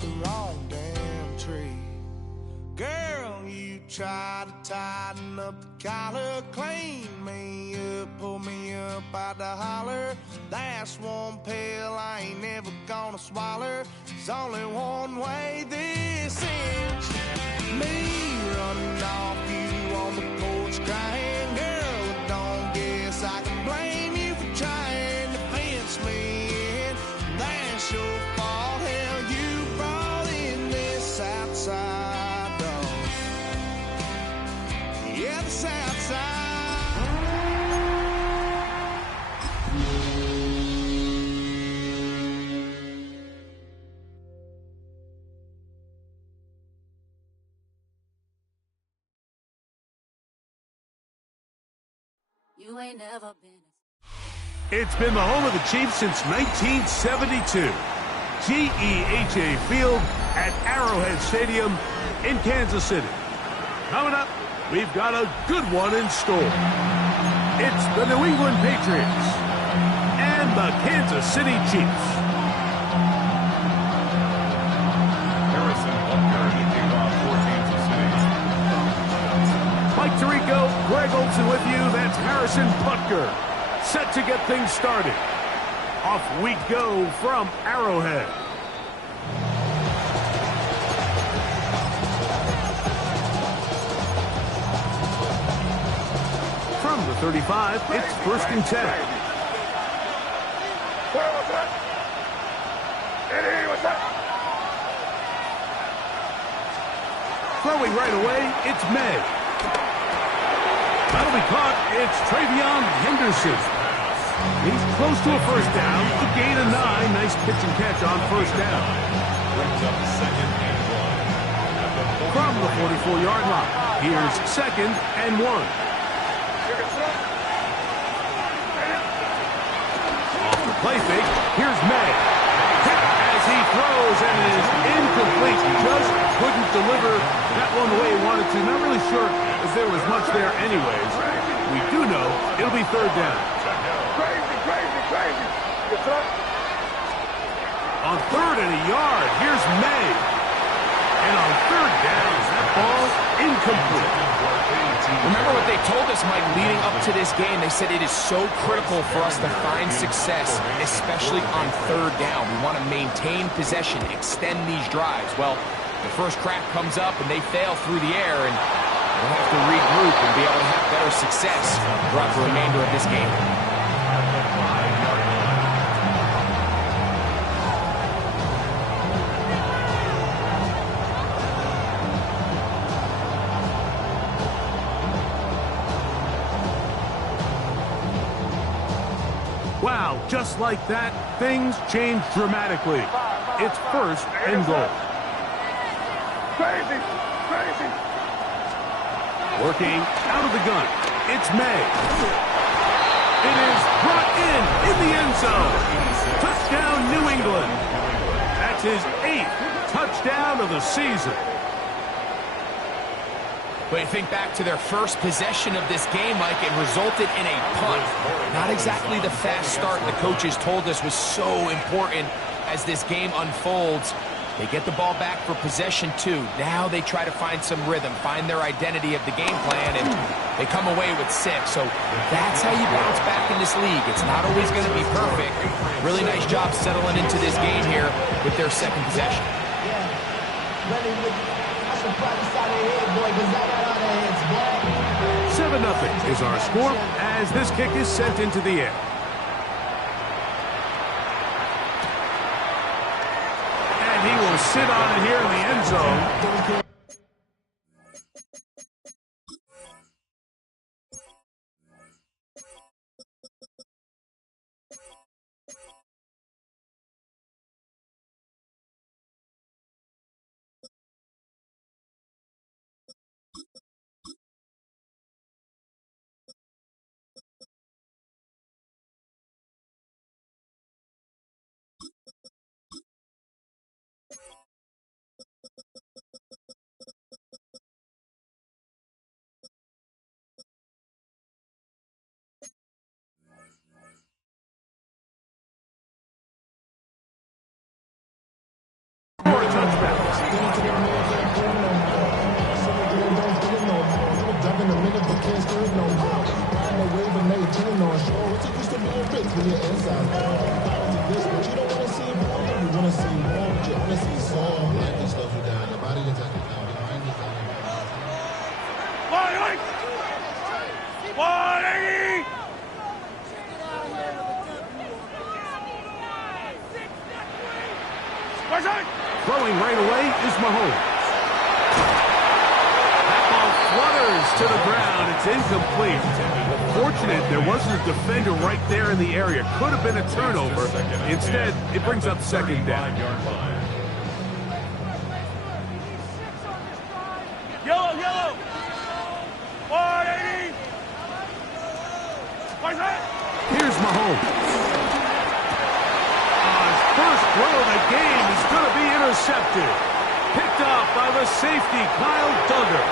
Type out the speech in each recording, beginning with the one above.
the wrong damn tree. Girl, you try to tighten up the collar, clean me up, pull me up out the holler. That's one pill I ain't never gonna swallow. There's only one way this ends. Me running off you on the porch crying. Girl, I don't guess I can blame you for trying to fence me in. That's your fault, hell, you brought in this outside dog. Yeah, the south side. You ain't never been. It's been the home of the Chiefs since 1972. GEHA Field at Arrowhead Stadium in Kansas City. Coming up, we've got a good one in store. It's the New England Patriots and the Kansas City Chiefs. Harrison Butker to kick off 14 to City. Mike Tirico, Greg Olson with you. That's Harrison Butker, set to get things started. Off we go from Arrowhead. From the 35, it's 1st and 10. Throwing right away, it's May. That'll be caught. It's Travion Henderson. He's close to a first down. A gain of 9. Nice pitch and catch on first down. Brings up 2nd and 1. From the 44-yard line, here's 2nd and 1. Off the play fake, here's May. Hit as he throws and is incomplete. Just couldn't deliver that one the way he wanted to. Not really sure if there was much there anyways. We do know it'll be 3rd down. On 3rd and a yard, here's May. And on 3rd down, that ball incomplete. Remember what they told us, Mike, leading up to this game. They said it is so critical for us to find success, especially on 3rd down. We want to maintain possession, extend these drives. Well, the first crack comes up and they fail through the air, and we'll have to regroup and be able to have better success throughout the remainder of this game. Wow, just like that, things change dramatically. It's 1st and goal. Crazy. Working out of the gun, it's May. It is brought in the end zone. Touchdown, New England. That's his 8th touchdown of the season. But you think back to their first possession of this game, Mike, it resulted in a punt. Not exactly the fast start the coaches told us was so important as this game unfolds. They get the ball back for possession 2. Now they try to find some rhythm, find their identity of the game plan, and they come away with 6. So that's how you bounce back in this league. It's not always going to be perfect. Really nice job settling into this game here with their 2nd possession. 7-0 is our score as this kick is sent into the air. And he will sit on it here in the end zone. this, but you don't want to see it more. You want to see more, but you want to see soft. Line just slows you down. The body gets out of the line just down. 180! Throwing right away is Mahomes. That ball flutters to the ground. It's incomplete. Fortunate there wasn't a defender right there in the area. Could have been a turnover. Instead, it brings up second down. Yellow, yellow! 180! Here's Mahomes. His first throw of the game is going to be intercepted. Picked up by the safety, Kyle Duggar.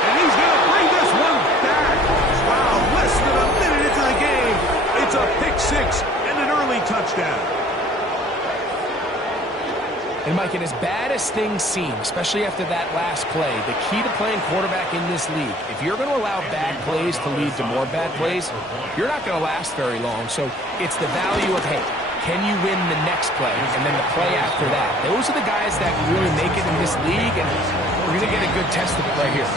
And he's going to bring this one back. Wow, less than a minute into the game. It's a pick six and an early touchdown. And Mike, and as bad as things seem, especially after that last play, the key to playing quarterback in this league, if you're going to allow bad plays to lead to more bad plays, you're not going to last very long. So it's the value of, hey, can you win the next play and then the play after that? Those are the guys that really make it in this league, and we're going to get a good test of it right here.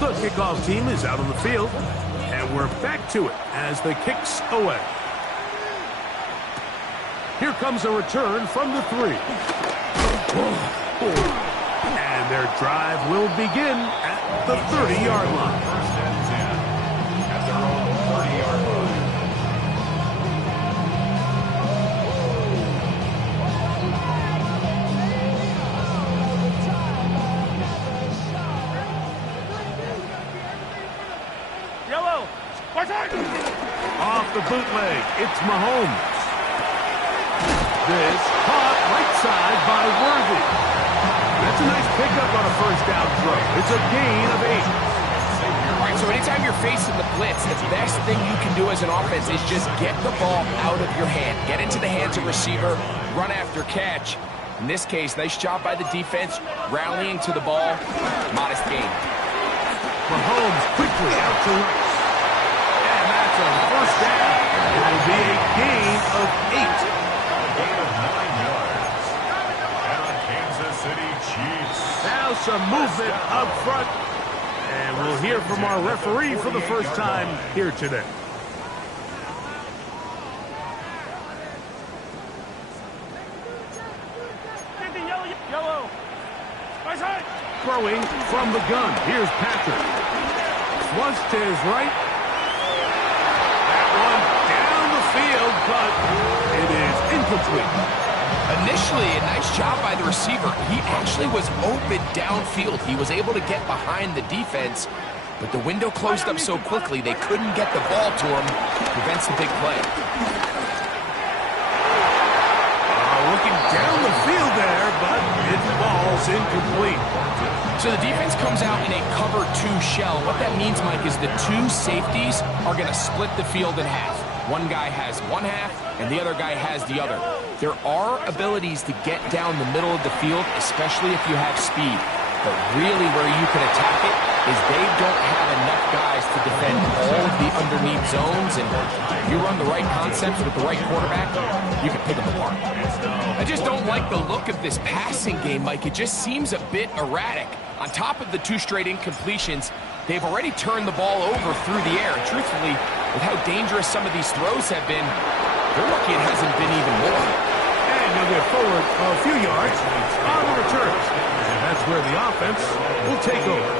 The kickoff team is out on the field, and we're back to it as the kick's away. Here comes a return from the 3. And their drive will begin at the 30-yard line. First and 10 at their own 30-yard line. Yellow. Off the bootleg, it's Mahomes. This caught right side by Worthy. That's a nice pickup on a first down throw. It's a gain of 8. All right, so anytime you're facing the blitz, the best thing you can do as an offense is just get the ball out of your hand. Get into the hands of receiver, run after catch. In this case, nice job by the defense, rallying to the ball. Modest gain. Mahomes quickly out to right. And that's a first down. It'll be a gain of 8. Gain of 9 yards. And on Kansas City Chiefs. Now some movement up front. And we'll hear from our referee for the first time here today. Yellow. Throwing from the gun. Here's Patrick. Flush to his right. That one down the field, but it is incomplete. Initially, a nice job by the receiver. He actually was open downfield. He was able to get behind the defense, but the window closed up so quickly they couldn't get the ball to him. Prevents the big play. Looking down the field there, but it falls incomplete. So the defense comes out in a cover 2 shell. What that means, Mike, is the 2 safeties are going to split the field in half. One guy has one half, and the other guy has the other. There are abilities to get down the middle of the field, especially if you have speed. But really where you can attack it is they don't have enough guys to defend all of the underneath zones. And if you run the right concepts with the right quarterback, you can pick them apart. I just don't like the look of this passing game, Mike. It just seems a bit erratic. On top of the 2 straight incompletions, they've already turned the ball over through the air. And truthfully, with how dangerous some of these throws have been, they're lucky it hasn't been even more. And they'll get forward a few yards on the return. And that's where the offense will take over.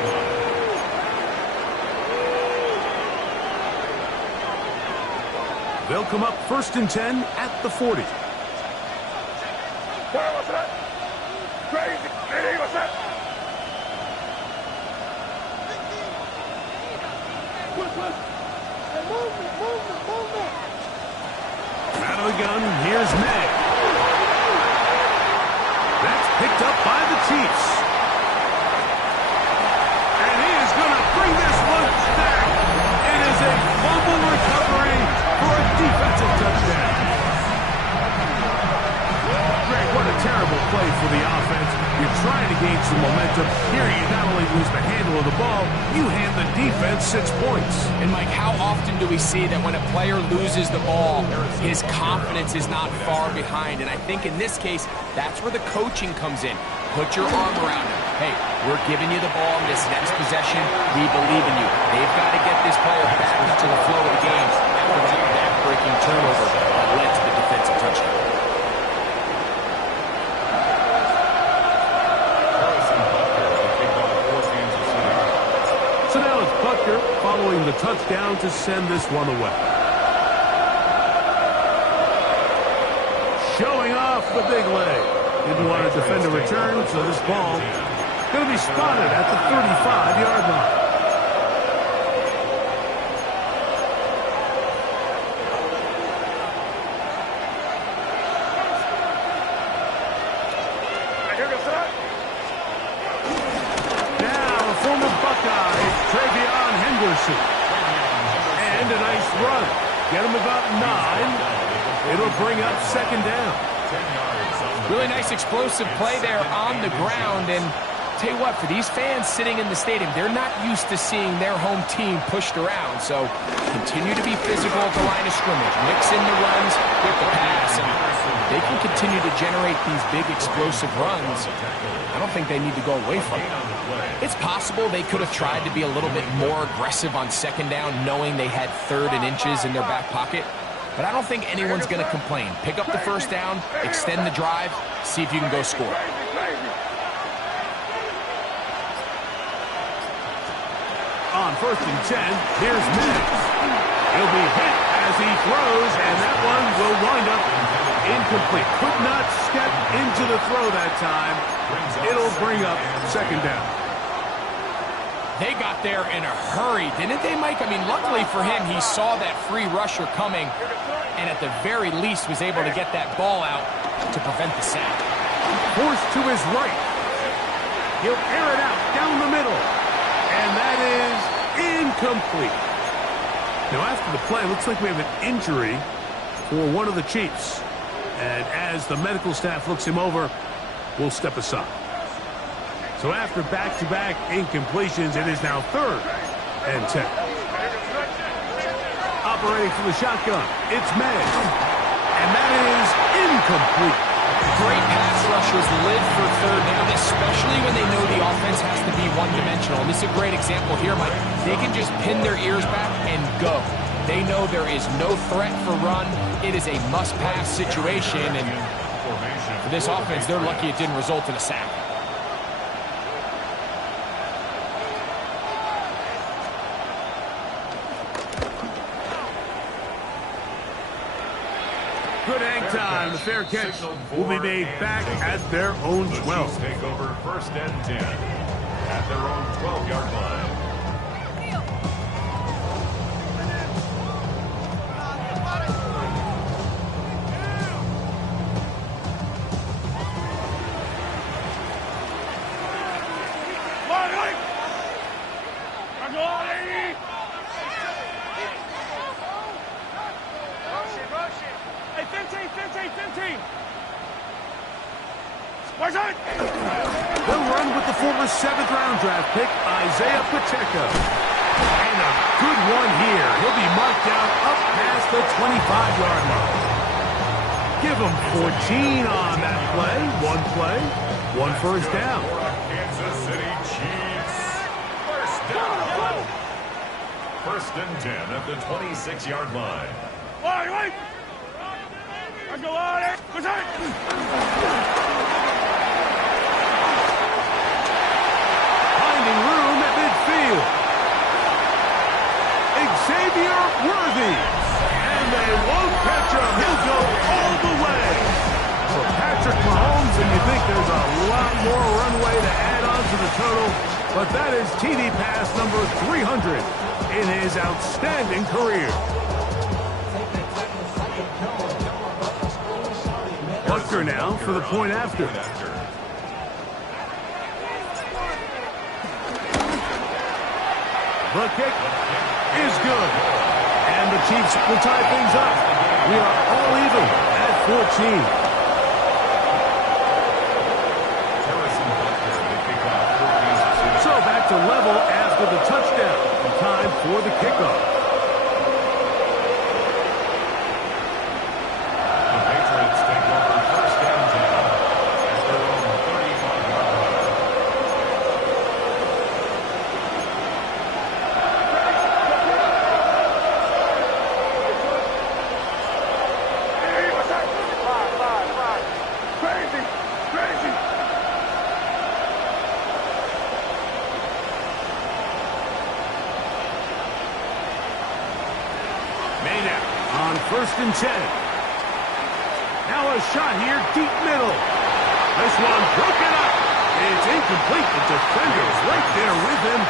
They'll come up 1st and 10 at the 40. What's that? Crazy. Hey, what's that? Movement. Out of the gun, here's May. That's picked up by the Chiefs. And he is going to bring this one back. It is a fumble recovery for a defensive touchdown. play for the offense. You're trying to gain some momentum. Here, you not only lose the handle of the ball, you hand the defense 6 points. And, Mike, how often do we see that when a player loses the ball, his confidence is not far behind? And I think in this case, that's where the coaching comes in. Put your arm around him. Hey, we're giving you the ball in this next possession. We believe in you. They've got to get this player back into the flow of the game after that back-breaking turnover that led to the defensive touchdown. So now it's Butker following the touchdown to send this one away. Showing off the big leg. Didn't want to defend a return, so this ball going to be spotted at the 35-yard line. And a nice run. Get him about 9. It'll bring up second down. Really nice explosive play there on the ground. And tell you what, for these fans sitting in the stadium, they're not used to seeing their home team pushed around. So continue to be physical at the line of scrimmage. Mix in the runs with the pass. And they can continue to generate these big explosive runs. I don't think they need to go away from it. It's possible they could have tried to be a little bit more aggressive on second down, knowing they had 3rd and inches in their back pocket. But I don't think anyone's going to complain. Pick up the first down, extend the drive, see if you can go score. On 1st and 10, here's Mims. He'll be hit as he throws, and that one will wind up incomplete. Could not step into the throw that time. It'll bring up second down. They got there in a hurry, didn't they, Mike? I mean, luckily for him, he saw that free rusher coming, and at the very least was able to get that ball out to prevent the sack. Forced to his right. He'll air it out down the middle, and that is incomplete. Now, after the play, looks like we have an injury for one of the Chiefs. And as the medical staff looks him over, we'll step aside. So after back-to-back incompletions, it is now 3rd and 10. Operating from the shotgun, it's May. And that is incomplete. Great pass rushers live for 3rd down, especially when they know the offense has to be one-dimensional. And this is a great example here, Mike. They can just pin their ears back and go. They know there is no threat for run. It is a must-pass situation. And for this offense, they're lucky it didn't result in a sack. Good hang time. The fair catch will be made back at their own 12. Take over 1st and 10 at their own 12-yard line. They'll run with the former 7th-round draft pick, Isaiah Pacheco. And a good one here. He'll be marked down up past the 25-yard line. Give him 14 on that play, 1 first down. Kansas City Chiefs. 1st and 10 at the 26-yard line. Finding room at midfield. Xavier Worthy. And they won't catch him. He'll go all the way. For Patrick Mahomes, and you think there's a lot more runway to add on to the total, but that is TD pass number 300 in his outstanding career. Butker now for the point after. The kick is good. And the Chiefs will tie things up. We are all even at 14. for the kickoff. The Patriots take over first down 10 at their own 35-yard line. Hey, what's that? Five. Crazy. Made out on 1st and 10. Now a shot here, deep middle. This one broken up. It's incomplete. The defender's right there with him.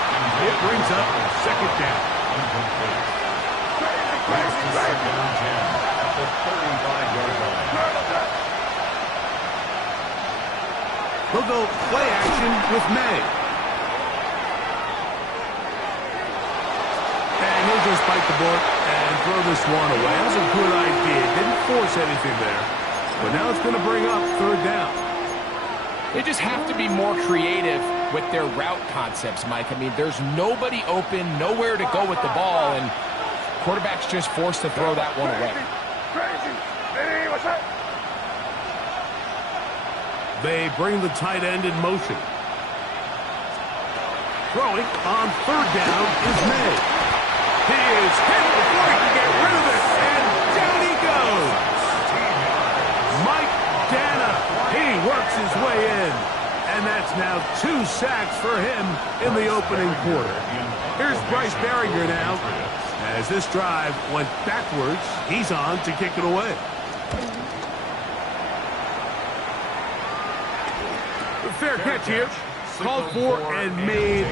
It brings up 2nd down. Incomplete. Pass to 2nd and 10 at the 35-yard line. They'll go play action with May. And he'll just bite the bullet and throw this one away. That was a good idea. Didn't force anything there. But now it's going to bring up 3rd down. They just have to be more creative with their route concepts, Mike. I mean, there's nobody open, nowhere to go with the ball, and quarterback's just forced to throw that one away. Crazy. Hey, what's that? They bring the tight end in motion. Throwing on 3rd down is May. He is hit before he can get rid of it, and down he goes. Mike Dana, he works his way in, and that's now 2 sacks for him in the opening quarter. Here's Bryce Barringer now. As this drive went backwards, he's on to kick it away. Fair catch here. Called for and made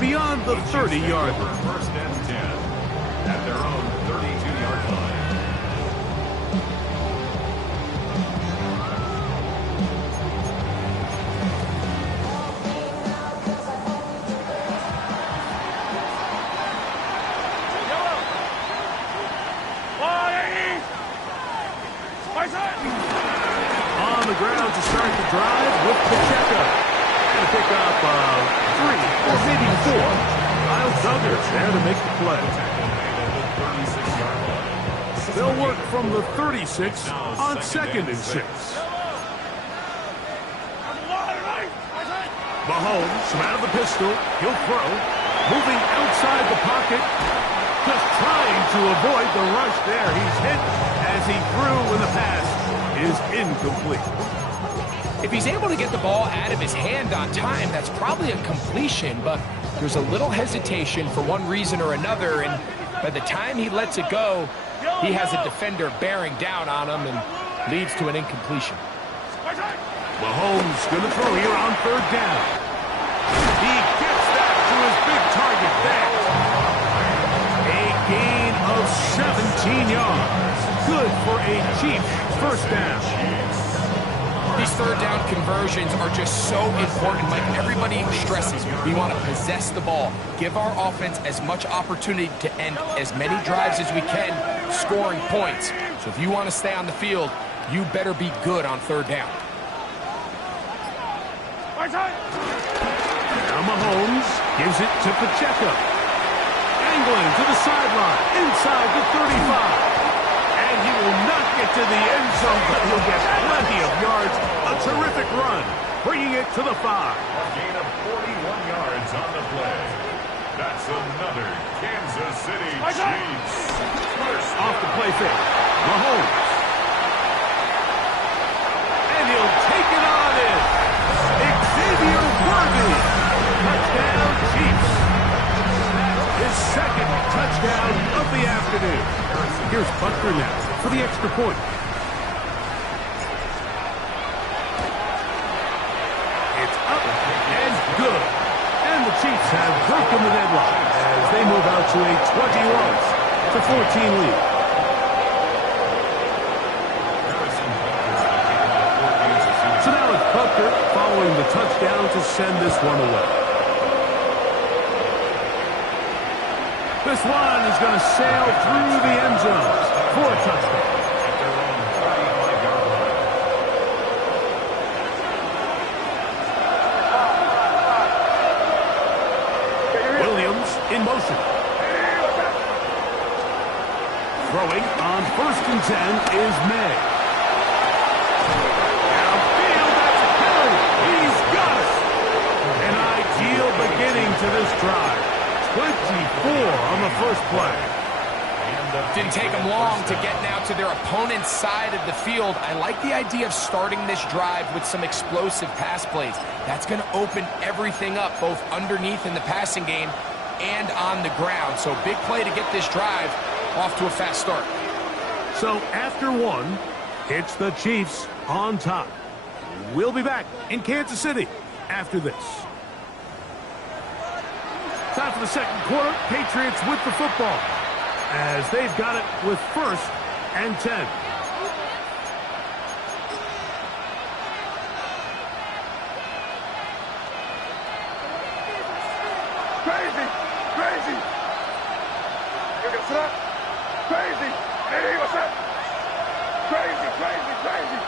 beyond the 30-yard line. 1st and 10 at their own 32-yard line. On the ground to start the drive with Pacheco. Going to pick up 3 or maybe 4. Miles Douglas there to make the play. They'll work from the 36 on 2nd and 6. Mahomes from out of the pistol. He'll throw. Moving outside the pocket. Just trying to avoid the rush there. He's hit as he threw when the pass is incomplete. If he's able to get the ball out of his hand on time, that's probably a completion, but there's a little hesitation for one reason or another, and by the time he lets it go, he has a defender bearing down on him and leads to an incompletion. Mahomes going to throw here on 3rd down. He gets that to his big target there. A gain of 17 yards. Good for a Chiefs 1st down. These 3rd down conversions are just so important, Mike. Everybody stresses we want to possess the ball, give our offense as much opportunity to end as many drives as we can, scoring points. So if you want to stay on the field, you better be good on 3rd down. Now Mahomes gives it to Pacheco. Angling to the sideline, inside the 35. And he will not get to the end zone, but he'll get plenty of yards. A terrific run, bringing it to the 5. A gain of 41 yards on the play. That's another Kansas City Chiefs. Off the play fake. Mahomes. And he'll take it on in. Xavier Worthy. Touchdown, Chiefs. His 2nd touchdown of the afternoon. Here's Butker now for the extra point. It's up and good. And the Chiefs have broken the deadlock as they move out to a 21-14 lead. So now it's Butker following the touchdown to send this one away. This one is going to sail through the end zone for a touchdown. Williams in motion. Throwing on 1st and 10 is May. Downfield, that's Kelly. He's got it. An ideal beginning to this drive. 24 on the first play. Didn't take them long to get now to their opponent's side of the field. I like the idea of starting this drive with some explosive pass plays. That's going to open everything up, both underneath in the passing game and on the ground. So big play to get this drive off to a fast start. So after one, it's the Chiefs on top. We'll be back in Kansas City after this. Time for the second quarter. Patriots with the football, as they've got it with 1st and 10. Crazy! Crazy! You can stop! Crazy! Hey, what's up? Crazy, crazy, crazy!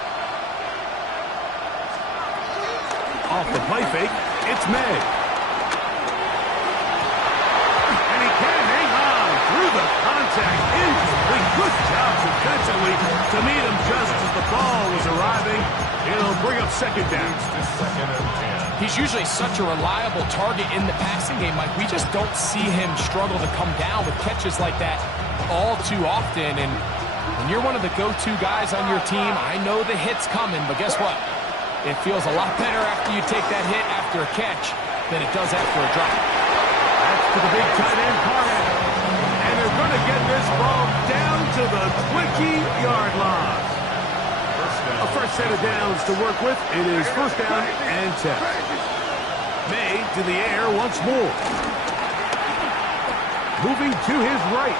Off the play fake, it's May. And he can hang on through the contact. Incomplete. Good job defensively to meet him just as the ball was arriving. It'll bring up 2nd down. Second and 10. He's usually such a reliable target in the passing game, Mike. We just don't see him struggle to come down with catches like that all too often. And when you're one of the go-to guys on your team, I know the hit's coming, but guess what? It feels a lot better after you take that hit after a catch than it does after a drop. That's to the big tight end, Parham. And they're going to get this ball down to the 20-yard line. A fresh set of downs to work with. It is 1st down and 10. May to the air once more. Moving to his right.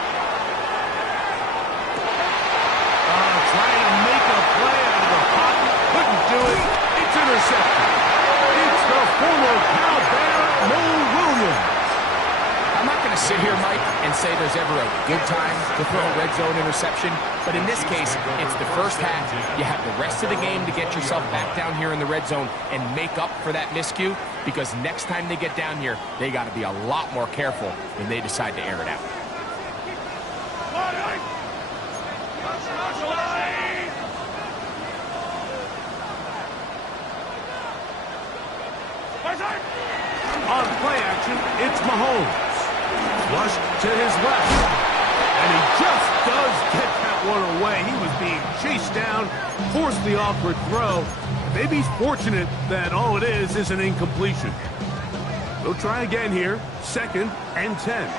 Trying to make a play out of the pocket. Couldn't do it. It's intercepted. It's the former Cal Bear, Mo Williams. I'm not going to sit here, Mike, and say there's ever a good time to throw a red zone interception, but in this case, it's the first half. You have the rest of the game to get yourself back down here in the red zone and make up for that miscue, because next time they get down here, they got to be a lot more careful when they decide to air it out. On play action, it's Mahomes. Flushed to his left. And he just does get that one away. He was being chased down, forced the awkward throw. Maybe he's fortunate that all it is an incompletion. We'll try again here. 2nd and 10.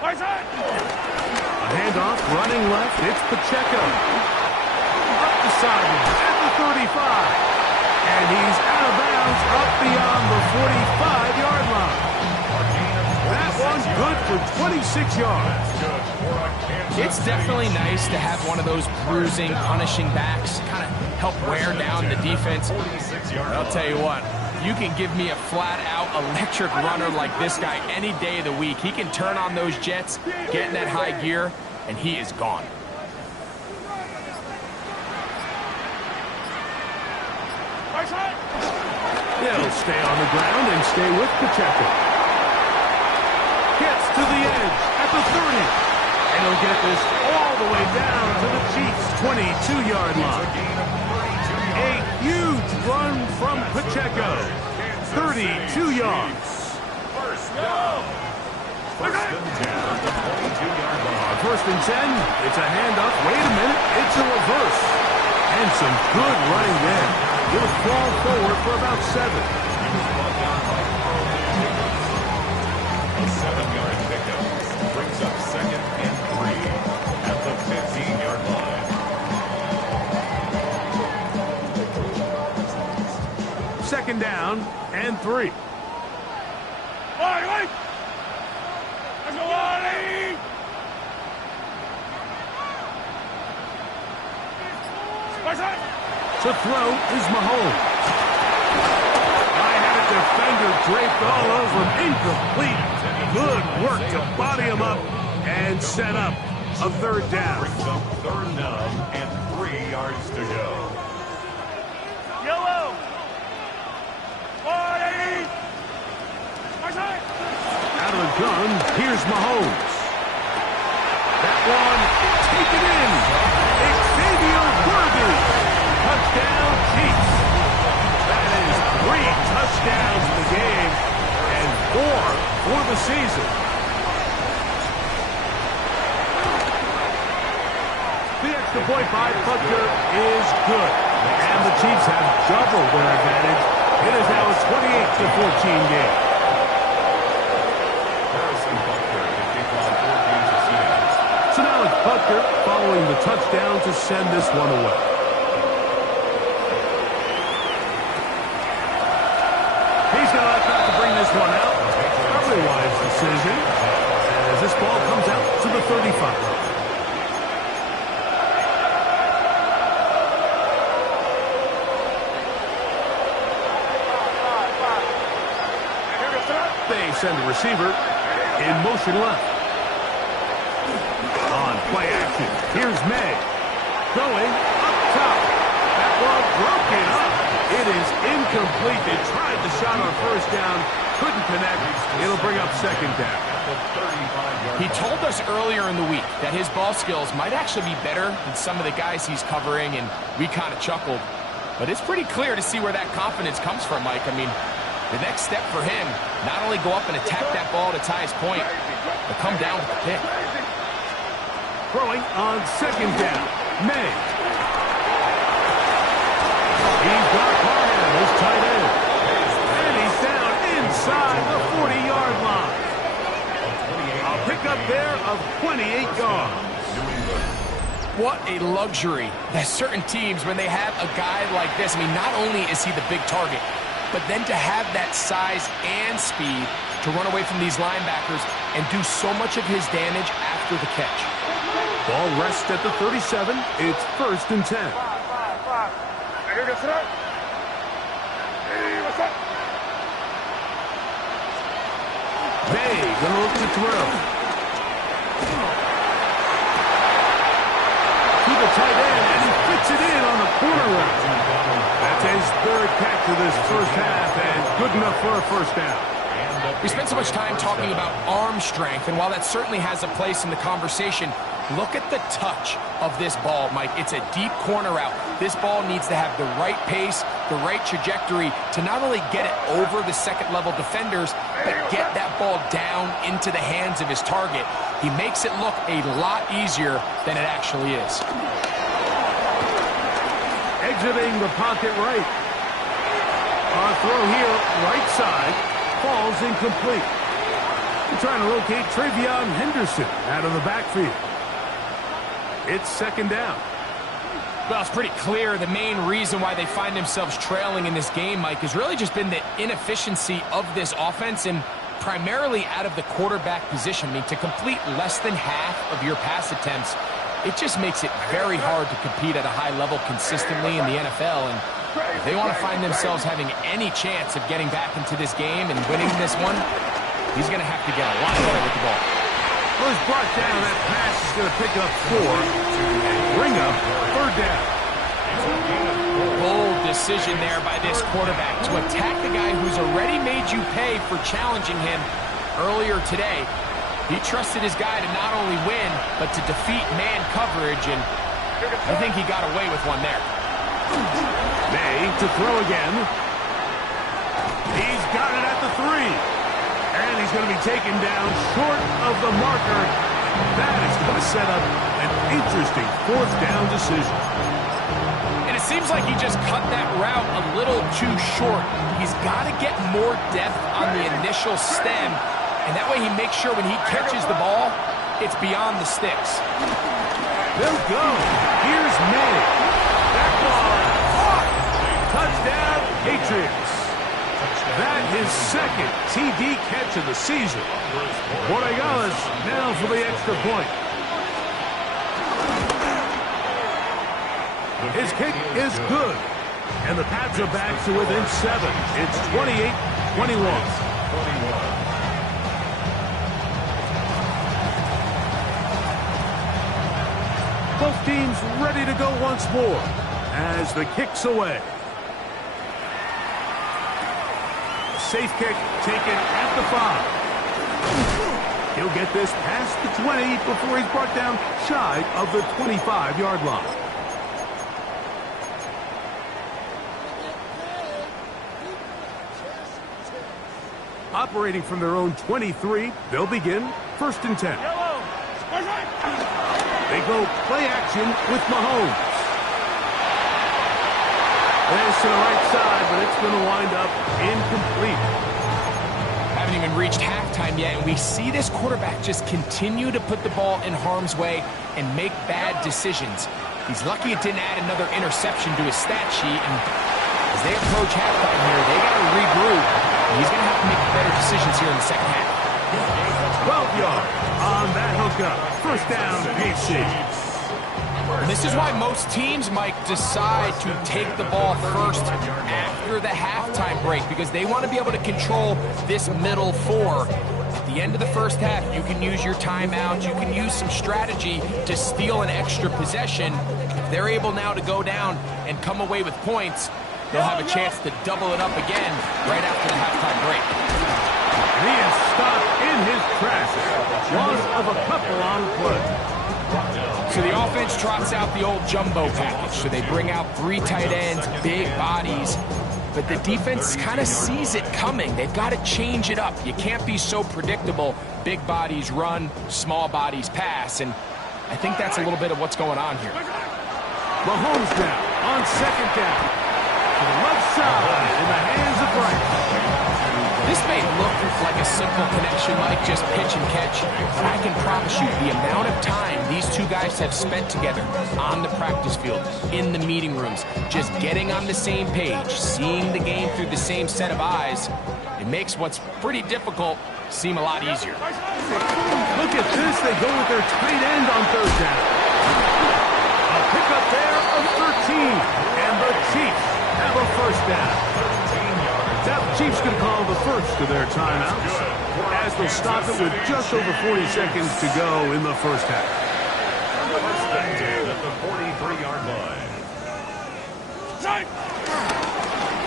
Where's that? A handoff, running left, it's Pacheco. Up the sideline at the 35. And he's out of bounds up beyond the 45-yard line. That one's good for 26 yards. It's definitely nice to have one of those bruising, punishing backs kind of help wear down the defense. I'll tell you what, you can give me a flat-out electric runner like this guy any day of the week. He can turn on those jets, get in that high gear, and he is gone. They'll stay on the ground and stay with Pacheco. Gets to the edge at the 30. And he'll get this all the way down to the Chiefs' 22-yard line. A huge run from Pacheco. 32 yards. First down. First and 10 at the 22-yard line. 1st and 10. It's a handoff. Wait a minute. It's a reverse. And some good running there. He'll fall forward for about 7. A 7-yard pickup brings up 2nd and 3 at the 15-yard line. 2nd down and 3. Wait! Let's go, Wally! Where's that? To throw is Mahomes. I had a defender draped all over him. Incomplete. Good work to body him up. And set up a third down. Brings up third down and 3 yards to go. Yellow. 180. Out of the gun, here's Mahomes. That one taken in. Xavier Worthy. Touchdown, Chiefs. That is 3 touchdowns in the game and 4 for the season. The extra point by Butker is good. And the Chiefs have doubled their advantage. It is now a 28-14 game. So now it's Butker following the touchdown to send this one away. He's going to opt out to bring this one out. Probably a wise decision as this ball comes out to the 35. They send the receiver in motion left. On play action, here's May. Going up top. That ball broken up. It is incomplete. They tried the shot on first down. Couldn't connect. It'll bring up second down. He told us earlier in the week that his ball skills might actually be better than some of the guys he's covering, and we kind of chuckled. But it's pretty clear to see where that confidence comes from, Mike. I mean, the next step for him, not only go up and attack that ball to tie his point, but come down with the pick. Throwing on second down, May. He's got Parham, his tight end. And he's down inside the 40-yard line. A pickup there of 28 yards. What a luxury that certain teams, when they have a guy like this, I mean, not only is he the big target, but then to have that size and speed to run away from these linebackers and do so much of his damage after the catch. Ball rests at the 37. It's 1st and 10. May gonna look to throw. To the tight end, and he fits it in on the corner route. That's his 3rd catch of this first half, and good enough for a first down. We spent so much time talking about arm strength, and while that certainly has a place in the conversation, look at the touch of this ball, Mike. It's a deep corner route. This ball needs to have the right pace, the right trajectory to not only get it over the second-level defenders, but get that ball down into the hands of his target. He makes it look a lot easier than it actually is. Exiting the pocket right. On throw here, right side, falls incomplete. They're trying to locate Travion Henderson out of the backfield. It's second down. Well, it's pretty clear the main reason why they find themselves trailing in this game, Mike, has really just been the inefficiency of this offense and primarily out of the quarterback position. I mean, to complete less than half of your pass attempts, it just makes it very hard to compete at a high level consistently in the NFL. And if they want to find themselves having any chance of getting back into this game and winning this one, he's going to have to get a lot better with the ball. Well, he's brought down. That pass is going to pick up 4 and bring up 3rd down. Bold decision there by this quarterback to attack the guy who's already made you pay for challenging him earlier today. He trusted his guy to not only win, but to defeat man coverage, and I think he got away with one there. May to throw again. He's got it at the 3. And he's going to be taken down short of the marker. That is going to set up an interesting 4th down decision. And it seems like he just cut that route a little too short. He's got to get more depth on the initial stem, and that way he makes sure when he catches the ball, it's beyond the sticks. They'll go. Here's May. That ball caught. Touchdown, Patriots. That is 2nd TD catch of the season. Borregales now for the extra point. His kick is good. And the Pats are back to within 7. It's 28-21. Both teams ready to go once more as the kick's away. Safe kick taken at the 5. He'll get this past the 20 before he's brought down shy of the 25-yard line. Operating from their own 23, they'll begin 1st and 10. They go play action with Mahomes. Pass to the right side, but it's going to wind up incomplete. Haven't even reached halftime yet, and we see this quarterback just continue to put the ball in harm's way and make bad decisions. He's lucky it didn't add another interception to his stat sheet, and as they approach halftime here, they got to regroup. He's going to have to make better decisions here in the second half. 12 yards on that hookup. 1st down, KC. And this is why most teams, Mike, decide to take the ball first after the halftime break, because they want to be able to control this middle 4. At the end of the first half, you can use your timeouts, you can use some strategy to steal an extra possession. If they're able now to go down and come away with points, they'll have a chance to double it up again right after the halftime break. And he is stopped in his tracks. Loss of a couple on play. So the offense trots out the old jumbo package. So they bring out 3 tight ends, big bodies. But the defense kind of sees it coming. They've got to change it up. You can't be so predictable. Big bodies run, small bodies pass. And I think that's a little bit of what's going on here. Mahomes down on 2nd down. To the left side in the hands of Bright. This may look like a simple connection, Mike, just pitch and catch. But I can promise you the amount of time these two guys have spent together on the practice field, in the meeting rooms, just getting on the same page, seeing the game through the same set of eyes, it makes what's pretty difficult seem a lot easier. Look at this. They go with their tight end on 3rd down. A pickup there of 13. And the Chiefs have a 1st down. Now the Chiefs can call the first of their timeouts as they'll stop it with just over 40 seconds to go in the first half. First and 10 at the 43-yard line.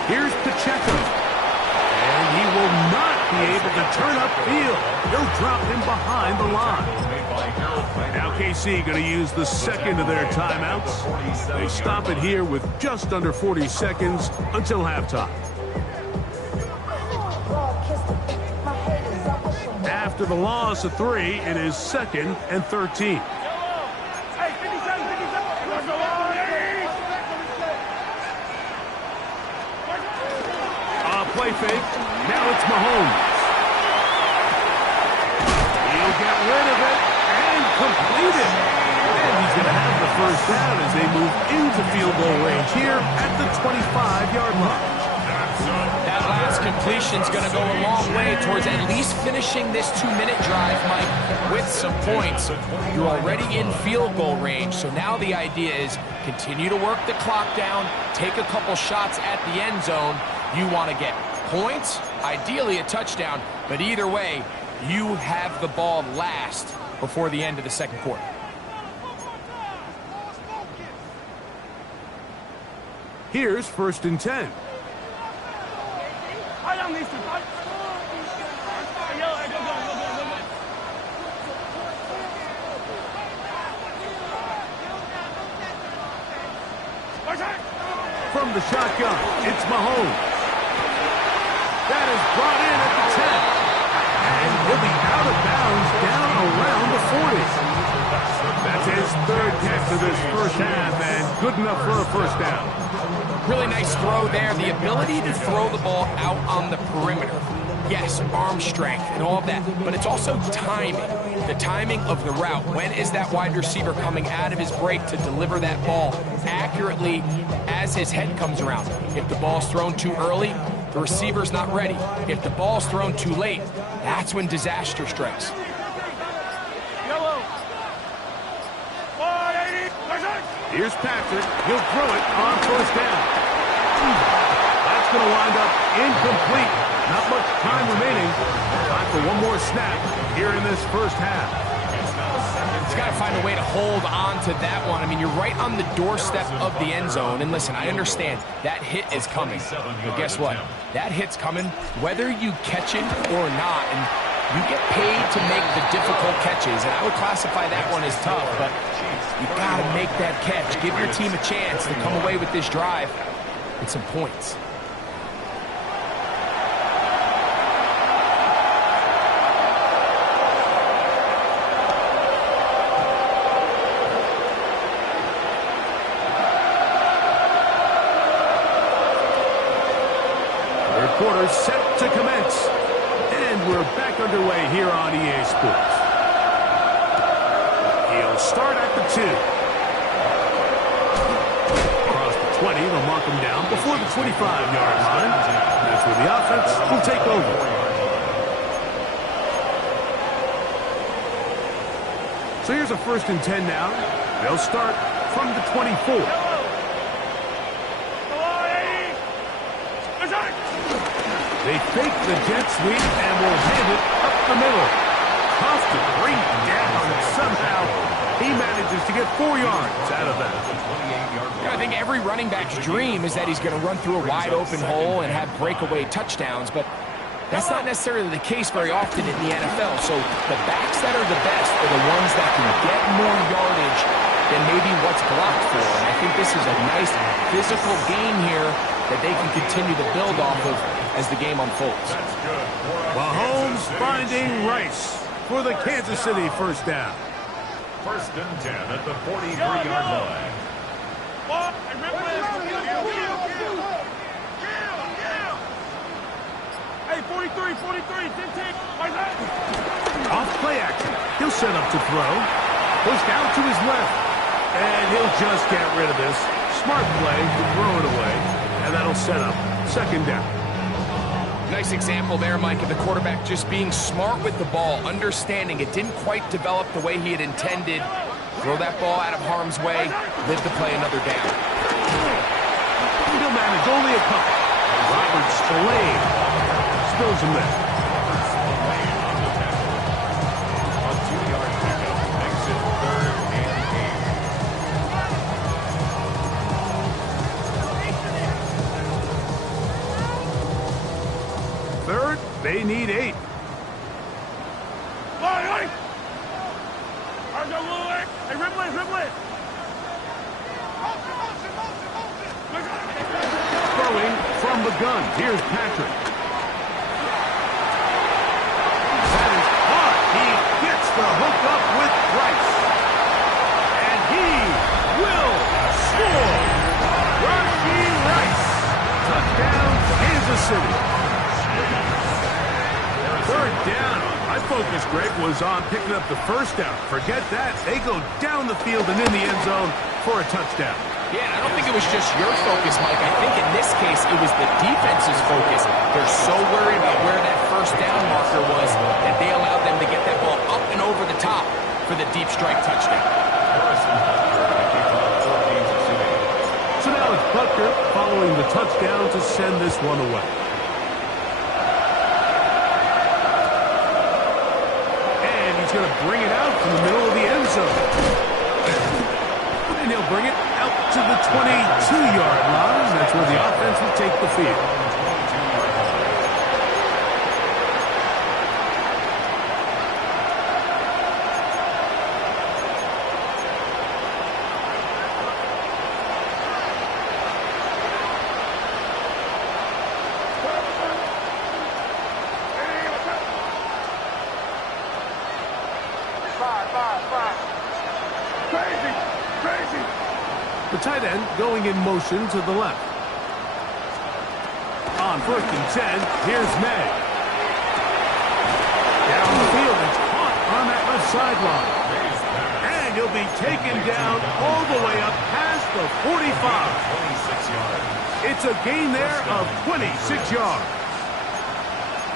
Here's Pacheco. And he will not be able to turn upfield. They'll drop him behind the line. Now KC going to use the 2nd of their timeouts. They stop it here with just under 40 seconds until halftime. After the loss of 3, it is 2nd and 13. Play fake. Now it's Mahomes. He'll get rid of it and complete it. And he's going to have the 1st down as they move into field goal range here at the 25-yard line. That last completion's going to go a long way towards at least finishing this 2-minute drive, Mike, with some points. You're already in field goal range, so now the idea is continue to work the clock down, take a couple shots at the end zone. You want to get points, ideally a touchdown, but either way, you have the ball last before the end of the second quarter. Here's 1st and 10. From the shotgun, it's Mahomes. That is brought in at the 10. And he'll be out of bounds down around the 40. That's his 3rd catch of this first half, and good enough for a 1st down. Really nice throw there. The ability to throw the ball out on the perimeter. Yes, arm strength and all of that, but it's also timing. The timing of the route. When is that wide receiver coming out of his break to deliver that ball accurately as his head comes around? If the ball's thrown too early, the receiver's not ready. If the ball's thrown too late, that's when disaster strikes. Here's Patrick. He'll throw it on 1st down. That's going to wind up incomplete. Not much time remaining. Time for one more snap here in this first half. He's got to find a way to hold on to that one. I mean, you're right on the doorstep of the end zone. And listen, I understand that hit is coming. But guess what? That hit's coming whether you catch it or not. And you get paid to make the difficult catches. And I would classify that one as tough. But you got to make that catch. Give your team a chance to come away with this drive with some points. Quarter set to commence. And we're back underway here on EA Sports. He'll start at the 2. Across the 20, they'll mark him down before the 25-yard line. That's where the offense will take over. So here's a 1st and 10 now. They'll start from the 24. They fake the jet sweep and will hand it up the middle. Tough to bring down, and somehow he manages to get 4 yards out of that. I think every running back's dream is that he's going to run through a wide-open hole and have breakaway touchdowns, but that's not necessarily the case very often in the NFL. So the backs that are the best are the ones that can get more yardage than maybe what's blocked for. And I think this is a nice physical game here that they can continue to build off of as the game unfolds. Mahomes finding Rice for the Kansas City 1st down. 1st and 10 at the 43-yard line. Hey, 43, 43, 15. Off play action. He'll set up to throw. Push down to his left. And he'll just get rid of this. Smart play to throw it away. And that'll set up 2nd down. Nice example there, Mike, of the quarterback just being smart with the ball, understanding it didn't quite develop the way he had intended. Throw that ball out of harm's way, live to play another down. He'll manage only a couple. Robert Spillane spills him there. A 2-yard pickup makes it 3rd and 8. 3rd, they need 8. Hey, Ripley, Ripley. Throwing from the gun. Here's Patrick. That is caught. He gets the hook up with Rice. And he will score. Rashee Rice. Touchdown, Kansas City. 3rd down. My focus, Greg, was on picking up the 1st down. Forget that. They go down the field and in the end zone for a touchdown. Yeah, I don't think it was just your focus, Mike. I think in this case, it was the defense's focus. They're so worried about where that 1st down marker was that they allowed them to get that ball up and over the top for the deep strike touchdown. So now it's Butker following the touchdown to send this one away. And he's going to bring it out from the middle of the end zone. And he'll bring it out to the 22-yard line. That's where the offense will take the field. The tight end going in motion to the left. On 1st and 10, here's May. Down the field, it's caught on that left sideline. And he'll be taken down all the way up past the 45. 26 yards. It's a gain there of 26 yards.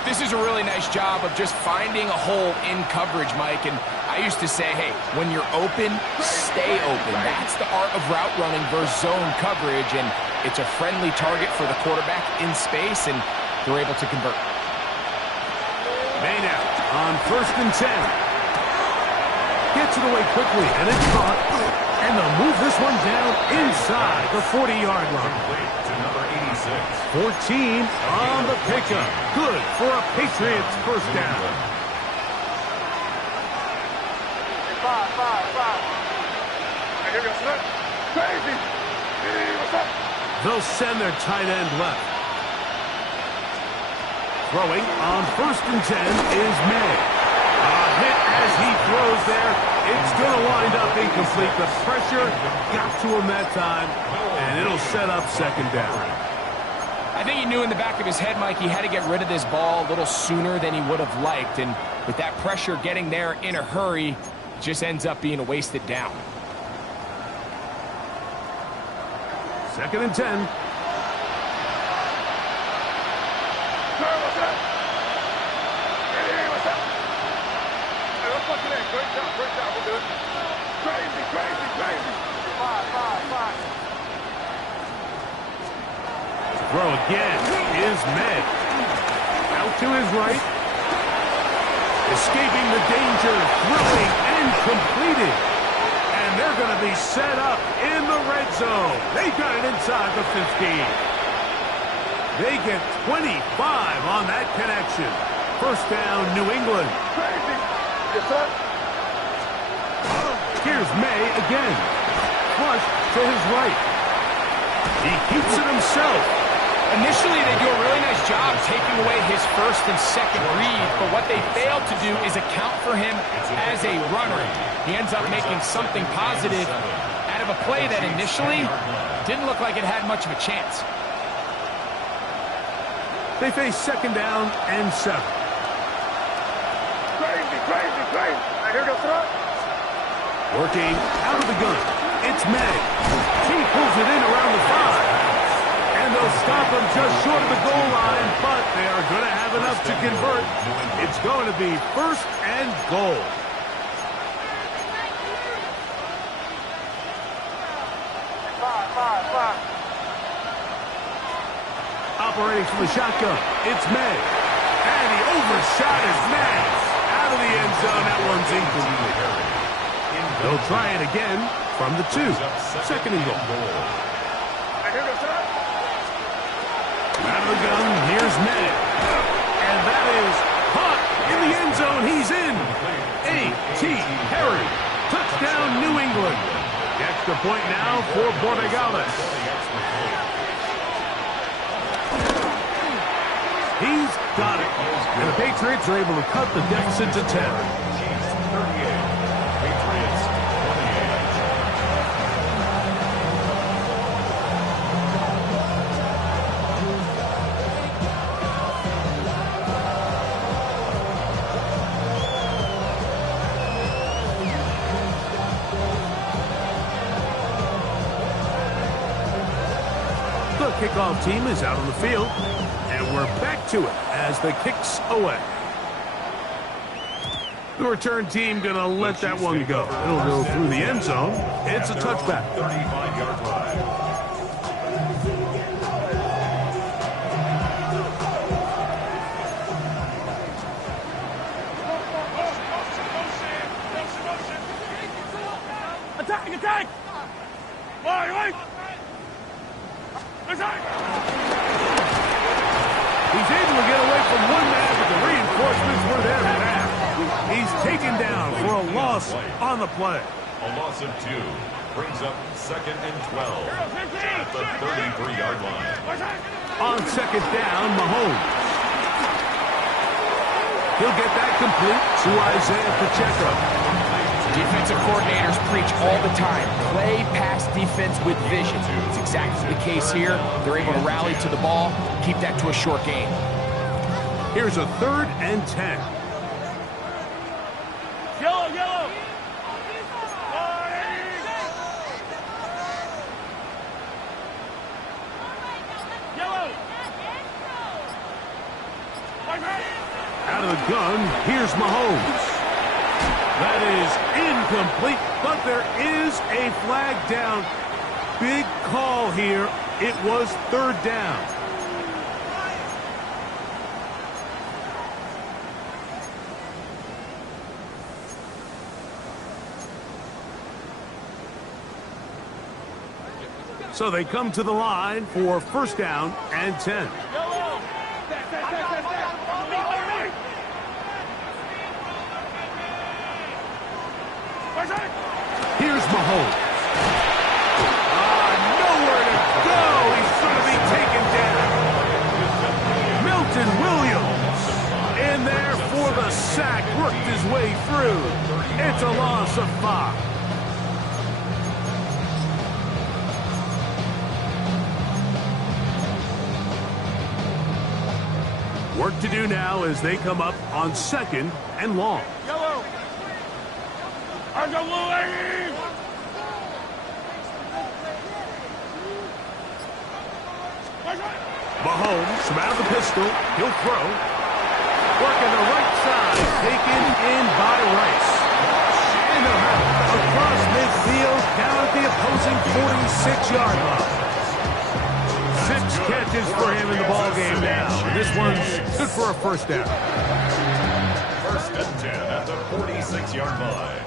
This is a really nice job of just finding a hole in coverage, Mike. And I used to say, hey, when you're open, stay open. That's the art of route running versus zone coverage. And it's a friendly target for the quarterback in space, and they're able to convert. May now on 1st and 10. Gets it away quickly, and it's caught. And they'll move this one down inside the 40-yard line. Complete to number 86. 14 on the pickup. Good for a Patriots first down. Five. Hey, here goes that. Crazy. Hey, what's up? They'll send their tight end left. Throwing on 1st and 10 is May. A hit as he throws there. It's going to wind up incomplete. The pressure got to him that time, and it'll set up 2nd down. I think he knew in the back of his head, Mike, he had to get rid of this ball a little sooner than he would have liked. And with that pressure getting there in a hurry, it just ends up being a wasted down. 2nd and 10. What's up? Hey, what's up? Hey, let's fucking in. Great job. We'll do it. Crazy. Five. Throw again is May. Out to his right. Escaping the danger. Throwing and completed. And they're going to be set up in the red zone. They got it inside the 15. They get 25 on that connection. First down, New England. Crazy. Yes, sir. Here's May again. Flush to his right. He keeps it himself. Initially, they do a really nice job taking away his 1st and 2nd read, but what they failed to do is account for him as a runner. He ends up making something positive out of a play that initially didn't look like it had much of a chance. They face 2nd down and 7. Crazy. Hey, here goes that. Working out of the gun. It's May. He pulls it in around the 5. And they'll stop him just short of the goal line, but they are going to have enough to convert. It's going to be 1st and goal. Five. Operating from the shotgun, it's May. And he overshot his man. Out of the end zone, that one's incomplete. They'll try it again from the 2. 2nd and goal. Hey, here goes that. Out of the gun, here's May. And that is caught in the end zone. He's in. A.T. Perry. Touchdown, New England. The extra point now for Borregales. He's got it. And the Patriots are able to cut the deficit to 10. Chiefs 38. Patriots 28. The kickoff team is out on the field. And we're back to it as the kick's away. The return team going to let that one go. It'll go through the end zone. It's a touchback. 35-yard drive. Attack! Wait! Attack! He's able to get away from one man, but the reinforcements were there at half. He's taken down for a loss on the play. A loss of 2 brings up 2nd and 12 at the 33-yard line. On 2nd down, Mahomes. He'll get that complete to Isaiah Pacheco. Defensive coordinators preach all the time. Play pass defense with vision. It's exactly the case here. They're able to rally to the ball, keep that to a short game. Here's a 3rd and 10. Yellow! Out of the gun, here's Mahomes. That is incomplete, but there is a flag down. Big call here. It was 3rd down. So they come to the line for first down and 10. Here's Mahomes. Nowhere to go. He's going to be taken down. Milton Williams in there for the sack. Worked his way through. It's a loss of 5. Work to do now as they come up on 2nd and long. Yellow. Mahomes from out of the pistol. He'll throw. Working the right side. Taken in by Rice. And they'll have it across midfield down at the opposing 46-yard line. 6 catches for him in the ball game now. This one's good for a first down. First and 10 at the 46-yard line.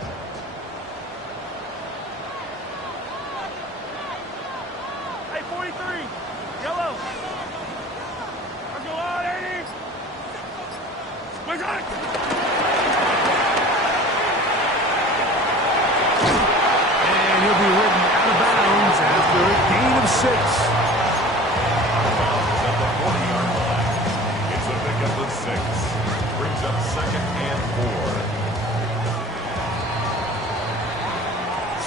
Hey, 43. Yellow. Let's go on, 80. Where's that? And he'll be ridden out of bounds after a gain of 6. At the 40-yard line. It's a pickup of 6. Brings up 2nd and 4.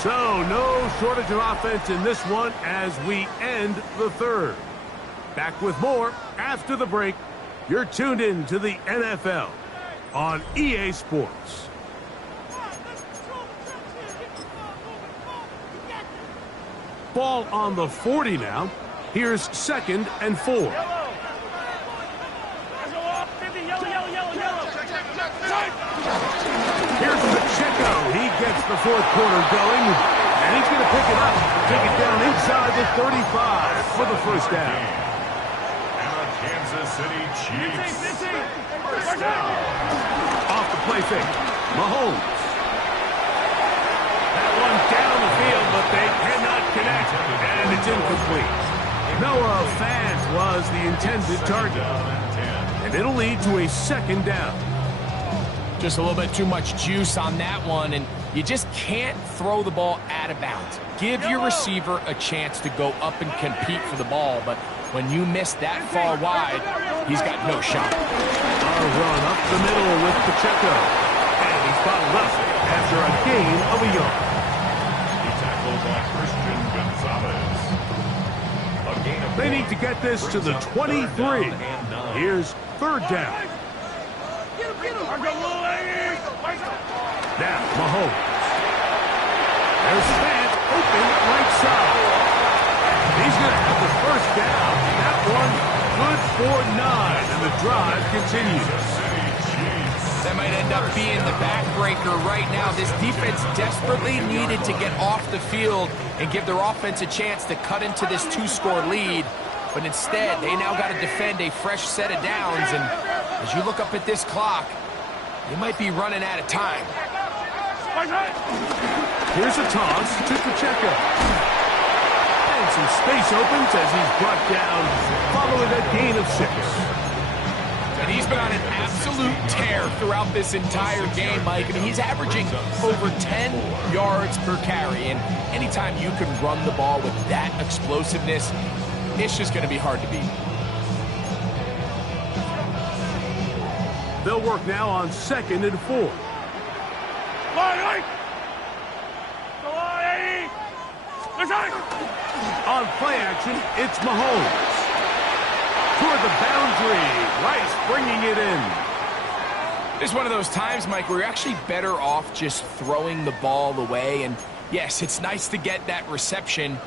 So, no shortage of offense in this one as we end the 3rd. Back with more after the break. You're tuned in to the NFL on EA Sports. Ball on the 40 now. Here's 2nd and 4. Let's go off. 50. Yellow. Here's Pacheco. He gets the 4th quarter going, and he's going to pick it up. Take it down inside the 35 for the first down. And the Kansas City Chiefs. First down. Off the play fake. Mahomes. That one down the field, but they cannot connect, and it's incomplete. Noah Fant was the intended target, and it'll lead to a 2nd down. Just a little bit too much juice on that one, and you just can't throw the ball out of bounds. Give your receiver a chance to go up and compete for the ball, but when you miss that far wide, he's got no shot. A run up the middle with Pacheco, and he's bottled up after a gain of a yard. He tackled by Christian Gonzalez. A gain of 4. They need to get this to the 23. Here's 3rd down. Now, Mahomes. There's Fant open right side. He's going to have the first down. That one good for 9, and the drive continues. That might end up being the backbreaker right now. This defense desperately needed to get off the field and give their offense a chance to cut into this 2-score lead. But instead, they now got to defend a fresh set of downs. And as you look up at this clock, they might be running out of time. Here's a toss to Pacheco. And some space opens as he's brought down following a gain of 6. And he's been on an absolute tear throughout this entire game, Mike. I mean, he's averaging over 10 yards per carry. And anytime you can run the ball with that explosiveness, it's just going to be hard to beat. They'll work now on 2nd and 4. On play action, it's Mahomes. Toward the boundary. Rice bringing it in. It's one of those times, Mike, where you're actually better off just throwing the ball away. And yes, it's nice to get that reception,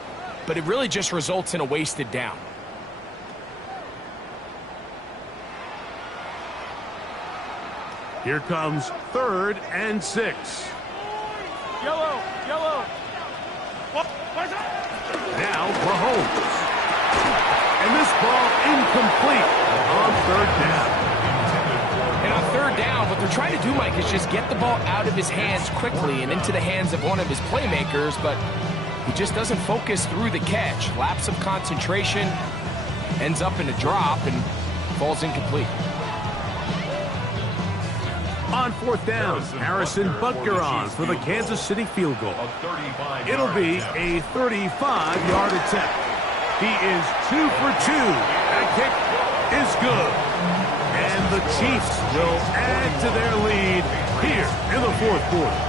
but it really just results in a wasted down. Here comes 3rd and 6. Yellow. Now Mahomes. And this ball incomplete on 3rd down. And on 3rd down, what they're trying to do, Mike, is just get the ball out of his hands quickly and into the hands of one of his playmakers, but He just doesn't focus through the catch. Lapse of concentration, ends up in a drop, and falls incomplete. On fourth down, Harrison Butker on for the Kansas City field goal. It'll be a 35-yard attempt. He is 2 for 2. That kick is good. And the Chiefs will add to their lead here in the fourth quarter.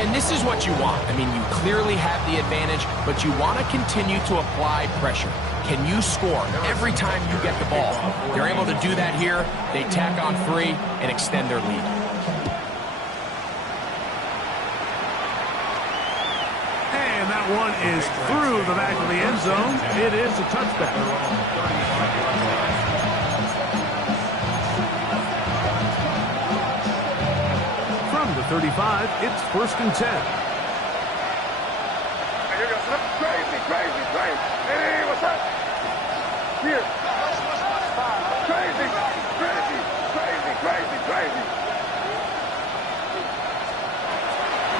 And this is what you want. I mean, you clearly have the advantage, but you want to continue to apply pressure. Can you score every time you get the ball? They're able to do that here. They tack on 3 and extend their lead. And that one is through the back of the end zone. It is a touchback. From the 35, it's 1st and 10. Crazy, crazy, crazy. Hey, what's up? Here. Crazy, crazy, crazy, crazy, crazy.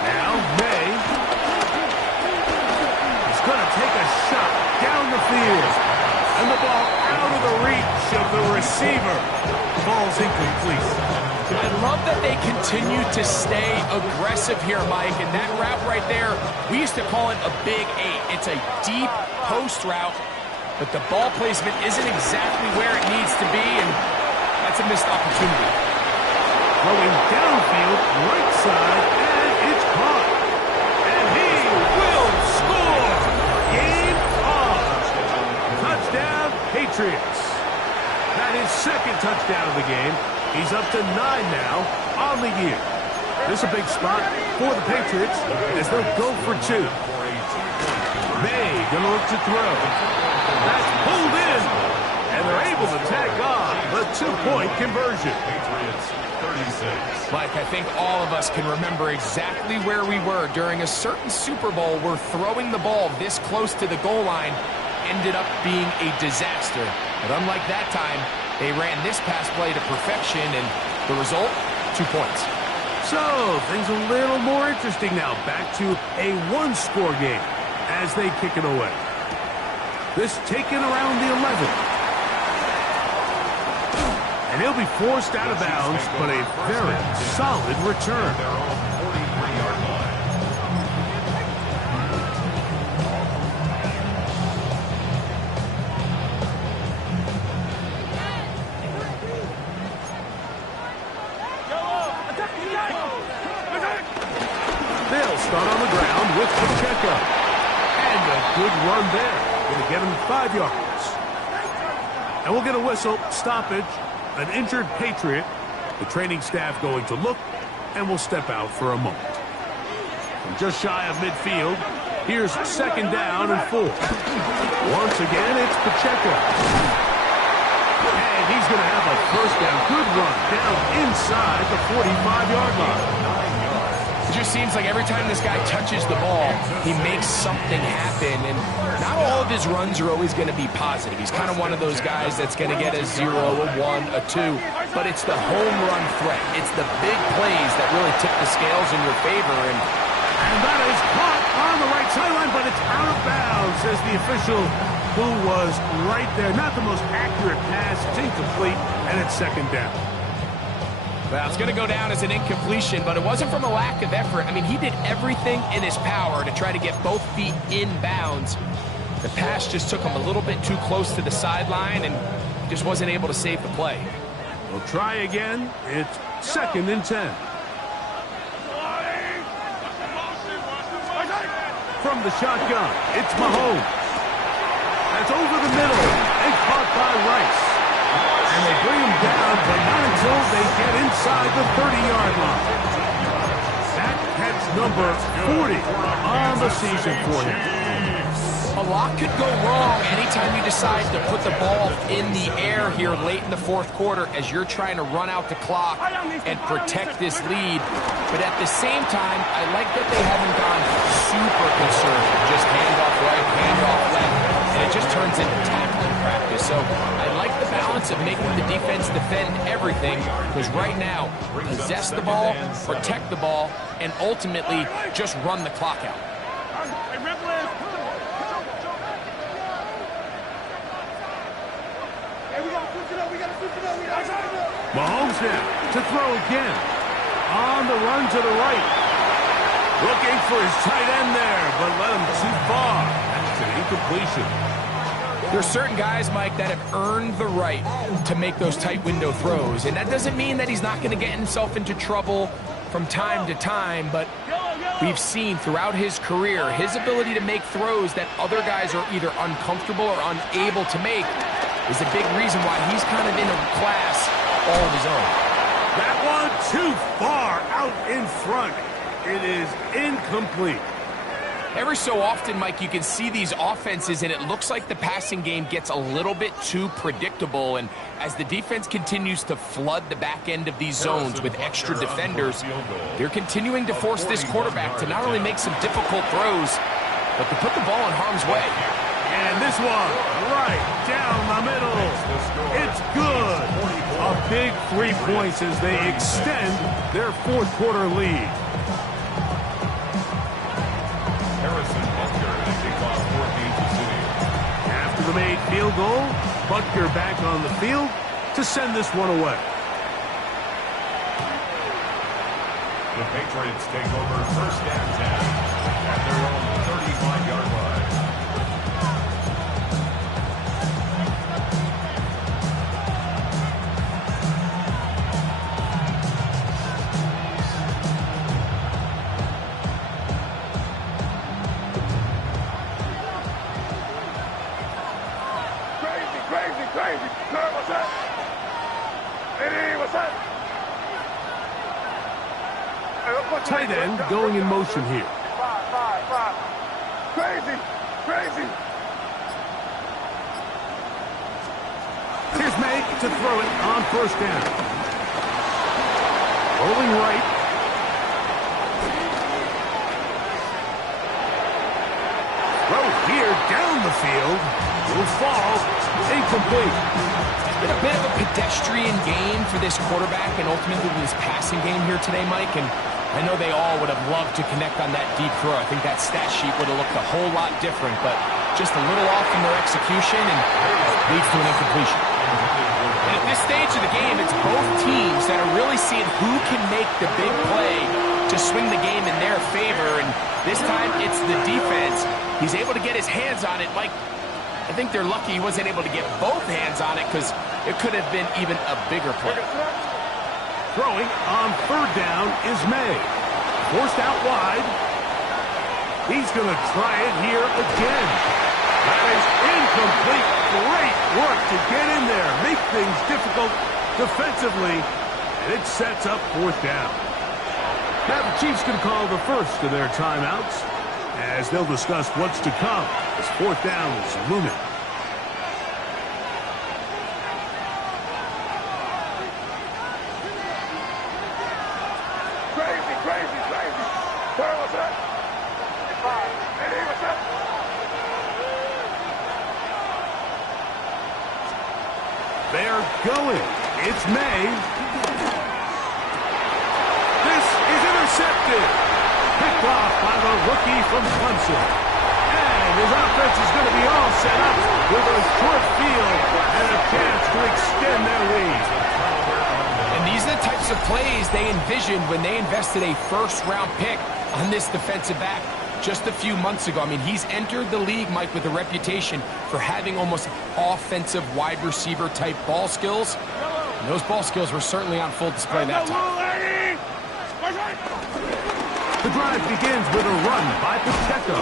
Now, May is going to take a shot down the field. And the ball out of the reach of the receiver. Ball's incomplete. I love that they continue to stay aggressive here, Mike. And that route right there, we used to call it a big 8. It's a deep post route, but the ball placement isn't exactly where it needs to be, and that's a missed opportunity. Going downfield, right side, and it's caught. And he will score. Game on. Touchdown, Patriots. That is 2nd touchdown of the game. He's up to 9 now on the year. This is a big spot for the Patriots as they'll go for 2. May gonna look to throw. That's pulled in, and they're able to tack on the 2-point conversion. Patriots 36. Mike, I think all of us can remember exactly where we were during a certain Super Bowl where throwing the ball this close to the goal line ended up being a disaster. But unlike that time, they ran this pass play to perfection, and the result, 2 points. So, things a little more interesting now. Back to a 1-score game as they kick it away. This taken around the 11. And he'll be forced out of bounds, but a very solid return. Their own 43-yard line. They'll start on the ground with Pacheco. And a good run there. Going to get him 5 yards. And we'll get a whistle, stoppage, an injured Patriot. The training staff going to look, and will step out for a moment. From just shy of midfield, here's 2nd down and 4. Once again, it's Pacheco. And he's going to have a 1st down. Good run down inside the 45-yard line. It just seems like every time this guy touches the ball, he makes something happen, and not all of his runs are always going to be positive. He's kind of one of those guys that's going to get a 0, a 1, a 2, but it's the home run threat. It's the big plays that really tip the scales in your favor, and that is caught on the right sideline, but it's out of bounds, says the official who was right there. Not the most accurate pass. It's incomplete, and it's 2nd down. well, it's going to go down as an incompletion, but it wasn't from a lack of effort. I mean, he did everything in his power to try to get both feet in bounds. The pass just took him a little bit too close to the sideline, and just wasn't able to save the play. We'll try again. It's 2nd and 10. From the shotgun, it's Mahomes. That's over the middle and caught by Rice. And they bring him down, but not until they get inside the 30-yard line. That catch number 40 on the season for him. A lot could go wrong anytime you decide to put the ball in the air here late in the 4th quarter as you're trying to run out the clock and protect this lead. But at the same time, I like that they haven't gone super conservative. Just handoff right, handoff left, and it just turns into tackling practice. So I like the balance of making the defense defend everything, because right now, possess the ball, protect the ball, and ultimately just run the clock out. Mahomes now to throw again. On the run to the right. Looking for his tight end there, but let him too far. That's an incompletion. There's certain guys, Mike, that have earned the right to make those tight window throws. And that doesn't mean that he's not going to get himself into trouble from time to time, but we've seen throughout his career his ability to make throws that other guys are either uncomfortable or unable to make is a big reason why he's kind of in a class all of his own. That one too far out in front. It is incomplete. Every so often, Mike, you can see these offenses, and it looks like the passing game gets a little bit too predictable. And as the defense continues to flood the back end of these zones with extra defenders, they're continuing to force this quarterback to not only make some difficult throws, but to put the ball in harm's way. And this one, right down the middle. It's good. A big 3 points as they extend their fourth quarter lead. After the made field goal, Butker back on the field to send this one away. The Patriots take over first and 10 at their own 35-yard line. Crazy. Kurt, what's that? Eddie, what's that? Tight end going in motion here. Five. Crazy. Here's May to throw it on first down. Rolling right. Throw here down the field. Will fall. Incomplete. It's been a bit of a pedestrian game for this quarterback and ultimately this passing game here today, Mike. And I know they all would have loved to connect on that deep throw. I think that stat sheet would have looked a whole lot different, but just a little off in their execution and leads to an incompletion. And at this stage of the game, it's both teams that are really seeing who can make the big play to swing the game in their favor. And this time, it's the defense. He's able to get his hands on it, Mike. I think they're lucky he wasn't able to get both hands on it because it could have been even a bigger play. Throwing on third down is May. Forced out wide. He's going to try it here again. That is incomplete. Great work to get in there. Make things difficult defensively. And it sets up fourth down. Now the Chiefs can call the first of their timeouts as they'll discuss what's to come as fourth down is looming. Crazy. Turn, what's that? Eddie, what's that? They're going. It's May. This is intercepted. Picked off by the rookie from Clemson. And his offense is going to be all set up with a short field and a chance to extend their lead. And these are the types of plays they envisioned when they invested a first-round pick on this defensive back just a few months ago. I mean, he's entered the league, Mike, with a reputation for having almost offensive wide receiver type ball skills. And those ball skills were certainly on full display that time. The drive begins with a run by Pacheco.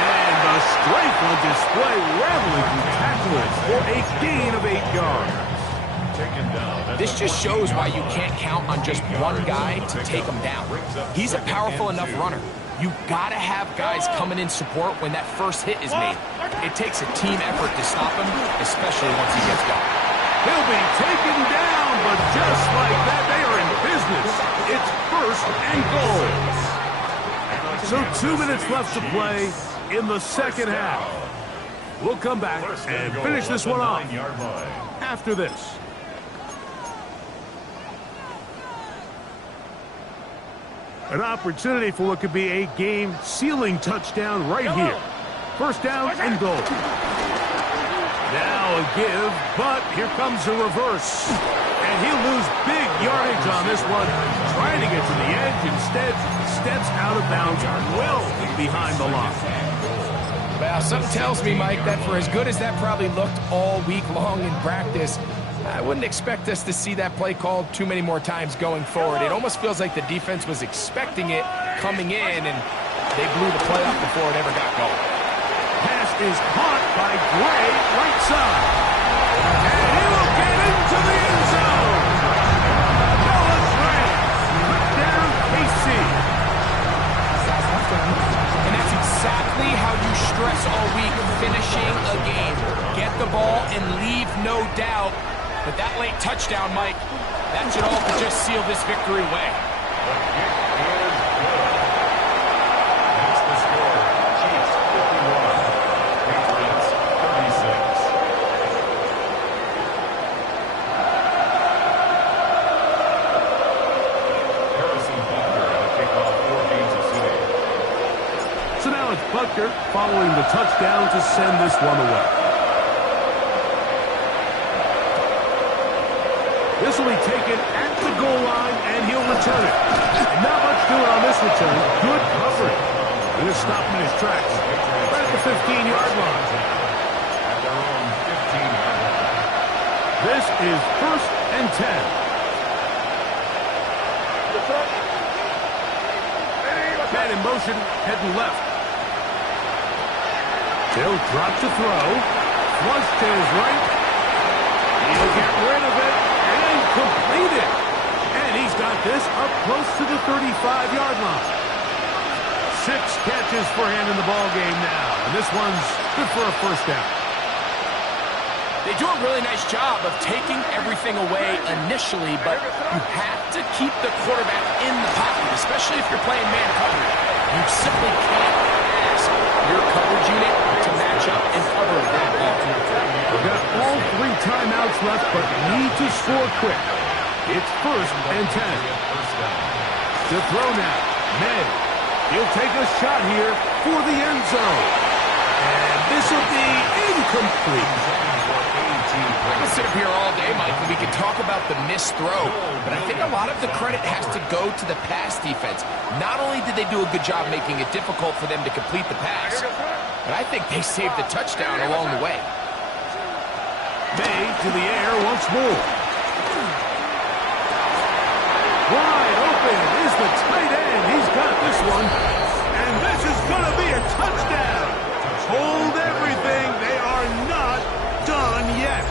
And the strength on display, rattling through tackles for a gain of 8 yards. This just shows why you can't count on just one guy to take him down. He's a powerful enough runner. You gotta have guys coming in support when that first hit is made. It takes a team effort to stop him, especially once he gets going. He'll be taken down, but just like that, they are in business. It's first and goal. So 2 minutes left to play in the second half. We'll come back and finish this one off after this. An opportunity for what could be a game-sealing touchdown right here. First down and goal. Now a give, but here comes a reverse. And he'll lose big yardage on this one. Trying to get to the edge, instead steps out of bounds well behind the line. Well, something tells me, Mike, that for as good as that probably looked all week long in practice, I wouldn't expect us to see that play called too many more times going forward. It almost feels like the defense was expecting it coming in, and they blew the play up before it ever got going. Pass is caught by Gray, right side. And he will get into the end zone. Noah Gray, touchdown KC. And that's exactly how you stress all week, finishing a game. Get the ball and leave no doubt. But that late touchdown, Mike, that should all but just seal this victory away. That's the score. Chiefs 51, Patriots 36. Harrison Butker at the kickoff for Kansas City. So now it's Butker following the touchdown to send this one away. This will be taken at the goal line, and he'll return it. Not much doing on this return. Good coverage. Going to stop him in his tracks. Right at the 15-yard line. At their own 15-yard line. This is 1st and 10. Man in motion, heading left. He'll drop to throw. Flush to his right. He'll get rid of it. Completed. And he's got this up close to the 35-yard line. 6 catches for him in the ball game now. And this one's good for a first down. They do a really nice job of taking everything away initially, but you have to keep the quarterback in the pocket, especially if you're playing man coverage. You simply can't ask your coverage unit to match up and cover that ball. We've got all 3 timeouts left, but need to score quick. It's 1st and 10. To throw now. Ned. He'll take a shot here for the end zone. And this will be incomplete. I can sit up here all day, Mike, and we can talk about the missed throw, but I think a lot of the credit has to go to the pass defense. Not only did they do a good job making it difficult for them to complete the pass, but I think they saved the touchdown along the way. May to the air once more. Wide open is the tight end. He's got this one. And this is going to be a touchdown. Hold everything. They are not done yet.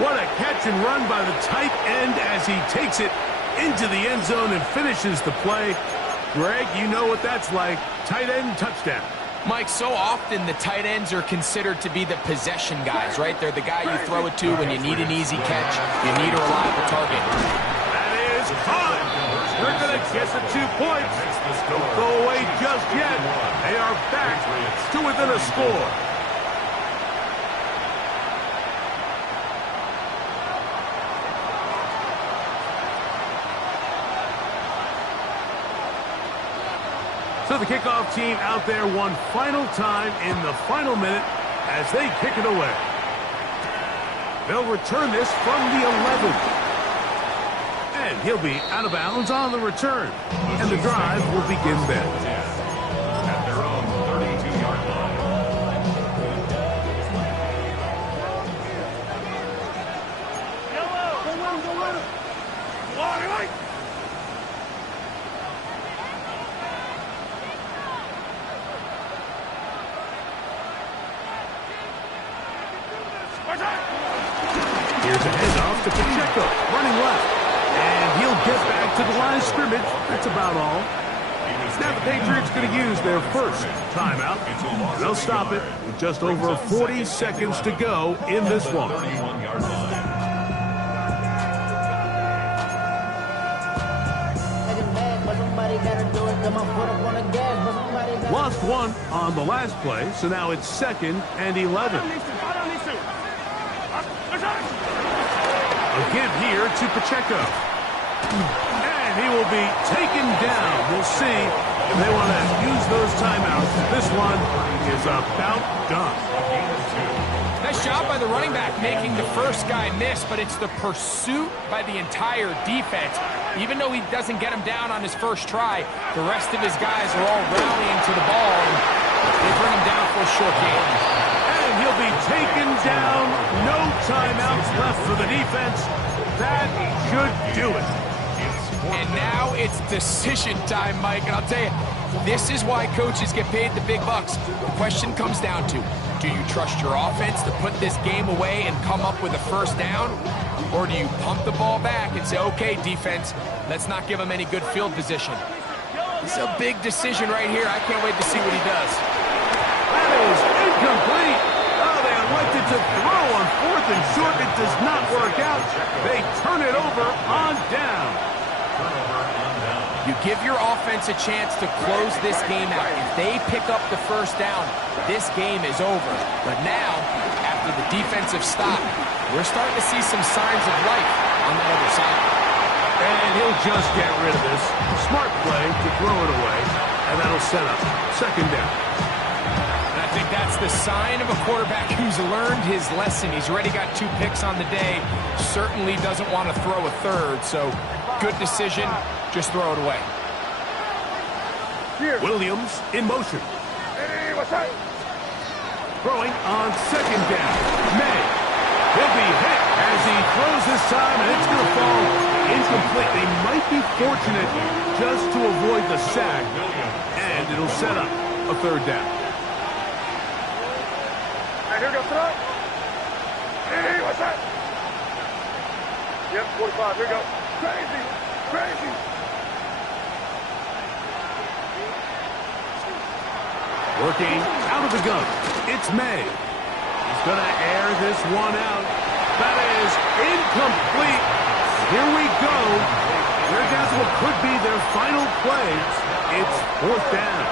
What a catch and run by the tight end as he takes it into the end zone and finishes the play. Greg, you know what that's like. Tight end touchdown. Mike, so often the tight ends are considered to be the possession guys, right? They're the guy you throw it to when you need an easy catch, you need a reliable target. That is caught. They're going to get the 2 points. Don't go away just yet. They are back to within a score. So the kickoff team out there one final time in the final minute as they kick it away. They'll return this from the 11. And he'll be out of bounds on the return. And the drive will begin then. At their own 32-yard line. Here's a handoff to Pacheco, running left. And he'll get back to the line of scrimmage. That's about all. Now the Patriots going to use their first timeout. They'll stop it with just over 40 seconds to go in this one. 31-yard line. Lost one on the last play, so now it's 2nd and 11. A give here to Pacheco. And And he will be taken down. We'll see if they want to use those timeouts. This one is about done. Nice job by the running back making the first guy miss, but it's the pursuit by the entire defense. Even though he doesn't get him down on his first try, the rest of his guys are all rallying to the ball, and they bring him down for a short game. And he'll be taken down. No timeouts left for the defense. That should do it. And now it's decision time, Mike. And I'll tell you, this is why coaches get paid the big bucks. The question comes down to, do you trust your offense to put this game away and come up with a first down? Or do you pump the ball back and say, okay, defense, let's not give him any good field position? It's a big decision right here. I can't wait to see what he does. That is incomplete. Oh, they elected to throw on 4th and short. It does not work out. They turn it over on down. You give your offense a chance to close this game out. If they pick up the first down, this game is over. But now, after the defensive stop, we're starting to see some signs of life on that other side. And he'll just get rid of this. Smart play to throw it away, and that'll set up second down. And I think that's the sign of a quarterback who's learned his lesson. He's already got 2 picks on the day. Certainly doesn't want to throw a third, so good decision. Just throw it away. Here. Williams in motion. Hey, what's that? Throwing on second down. May. He'll be hit as he throws this time, and it's going to fall incomplete. They might be fortunate just to avoid the sack, and it'll set up a third down. Hey, here goes tonight. Hey, what's that? Yep, 45. Here we go. Crazy, crazy. Working out of the gun. It's May. He's going to air this one out. That is incomplete. Here we go. They're down to what could be their final play. It's 4th down.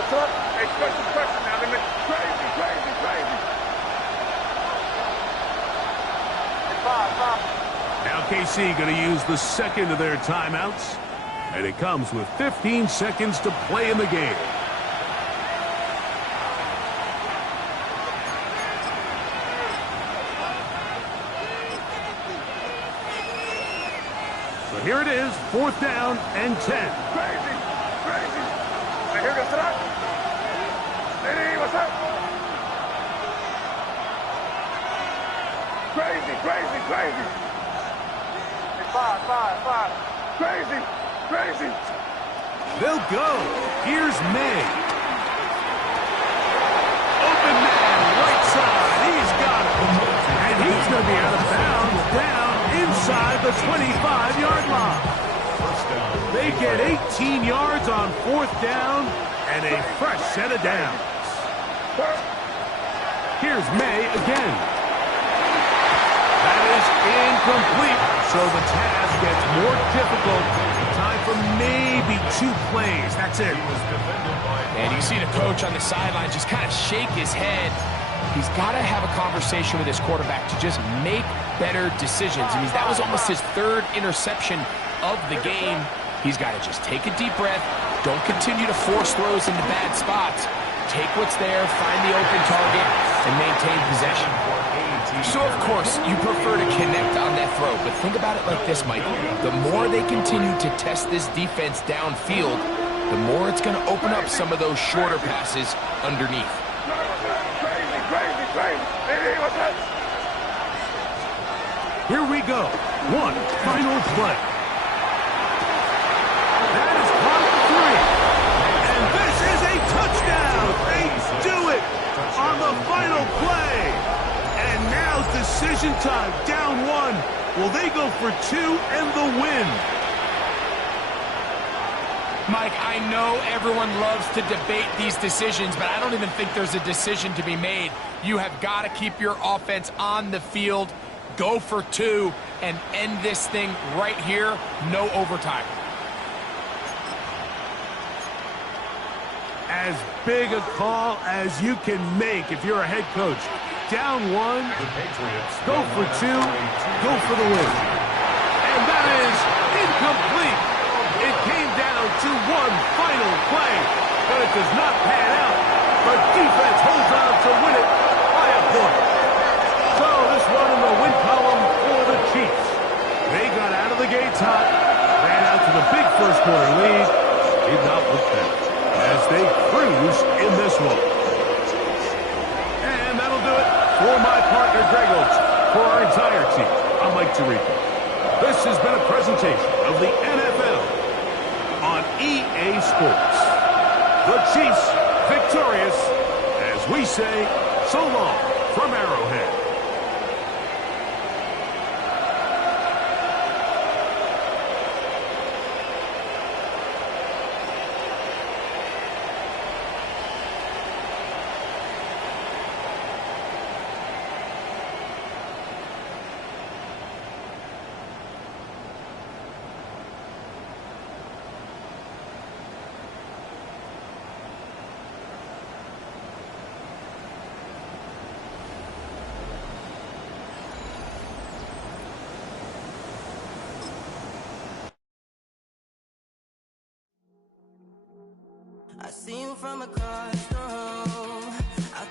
What's up? Hey, special now. They make crazy, crazy, crazy. Hey, five. Now KC going to use the second of their timeouts. And it comes with 15 seconds to play in the game. So here it is, 4th down and 10. Crazy, crazy. Hey, here goes tonight. Hey, what's up? Crazy, crazy, crazy. Hey, five. Crazy, crazy. They'll go. Here's May. Open man, right side. He's got it. And he's going to be out of bounds down inside the 25-yard line. They get 18 yards on 4th down and a fresh set of downs. Here's May again. That is incomplete, so the task gets more difficult. Time for maybe 2 plays. That's it. And you see the coach on the sideline just kind of shake his head. He's got to have a conversation with his quarterback to just make better decisions. I mean, that was almost his 3rd interception of the game. He's got to just take a deep breath. Don't continue to force throws into bad spots. Take what's there, find the open target, and maintain possession. So, of course, you prefer to connect on that throw, but think about it like this, Mike. The more they continue to test this defense downfield, the more it's going to open up some of those shorter passes underneath. Crazy, crazy, crazy. Hey, what's that? Here we go. One final play. That is caught at 3. And this is a touchdown. They do it on the final play. And now decision time, down 1. Will they go for 2 and the win? Mike, I know everyone loves to debate these decisions, but I don't even think there's a decision to be made. You have got to keep your offense on the field, go for 2, and end this thing right here, no overtime. As big a call as you can make if you're a head coach. Down one, go for two, go for the win. And that is incomplete. It came down to one final play, but it does not pan out. The defense holds on to win it by a point. So this one in the win column for the Chiefs. They got out of the gates hot, ran out to the big first quarter lead, did not look back as they cruise in this one. And that'll do it for my partner Greg Oates. For our entire team, I'm Mike Tirico. This has been a presentation of the NFL on EA Sports. The Chiefs victorious as we say so long from Arrowhead. I see you from across the room. I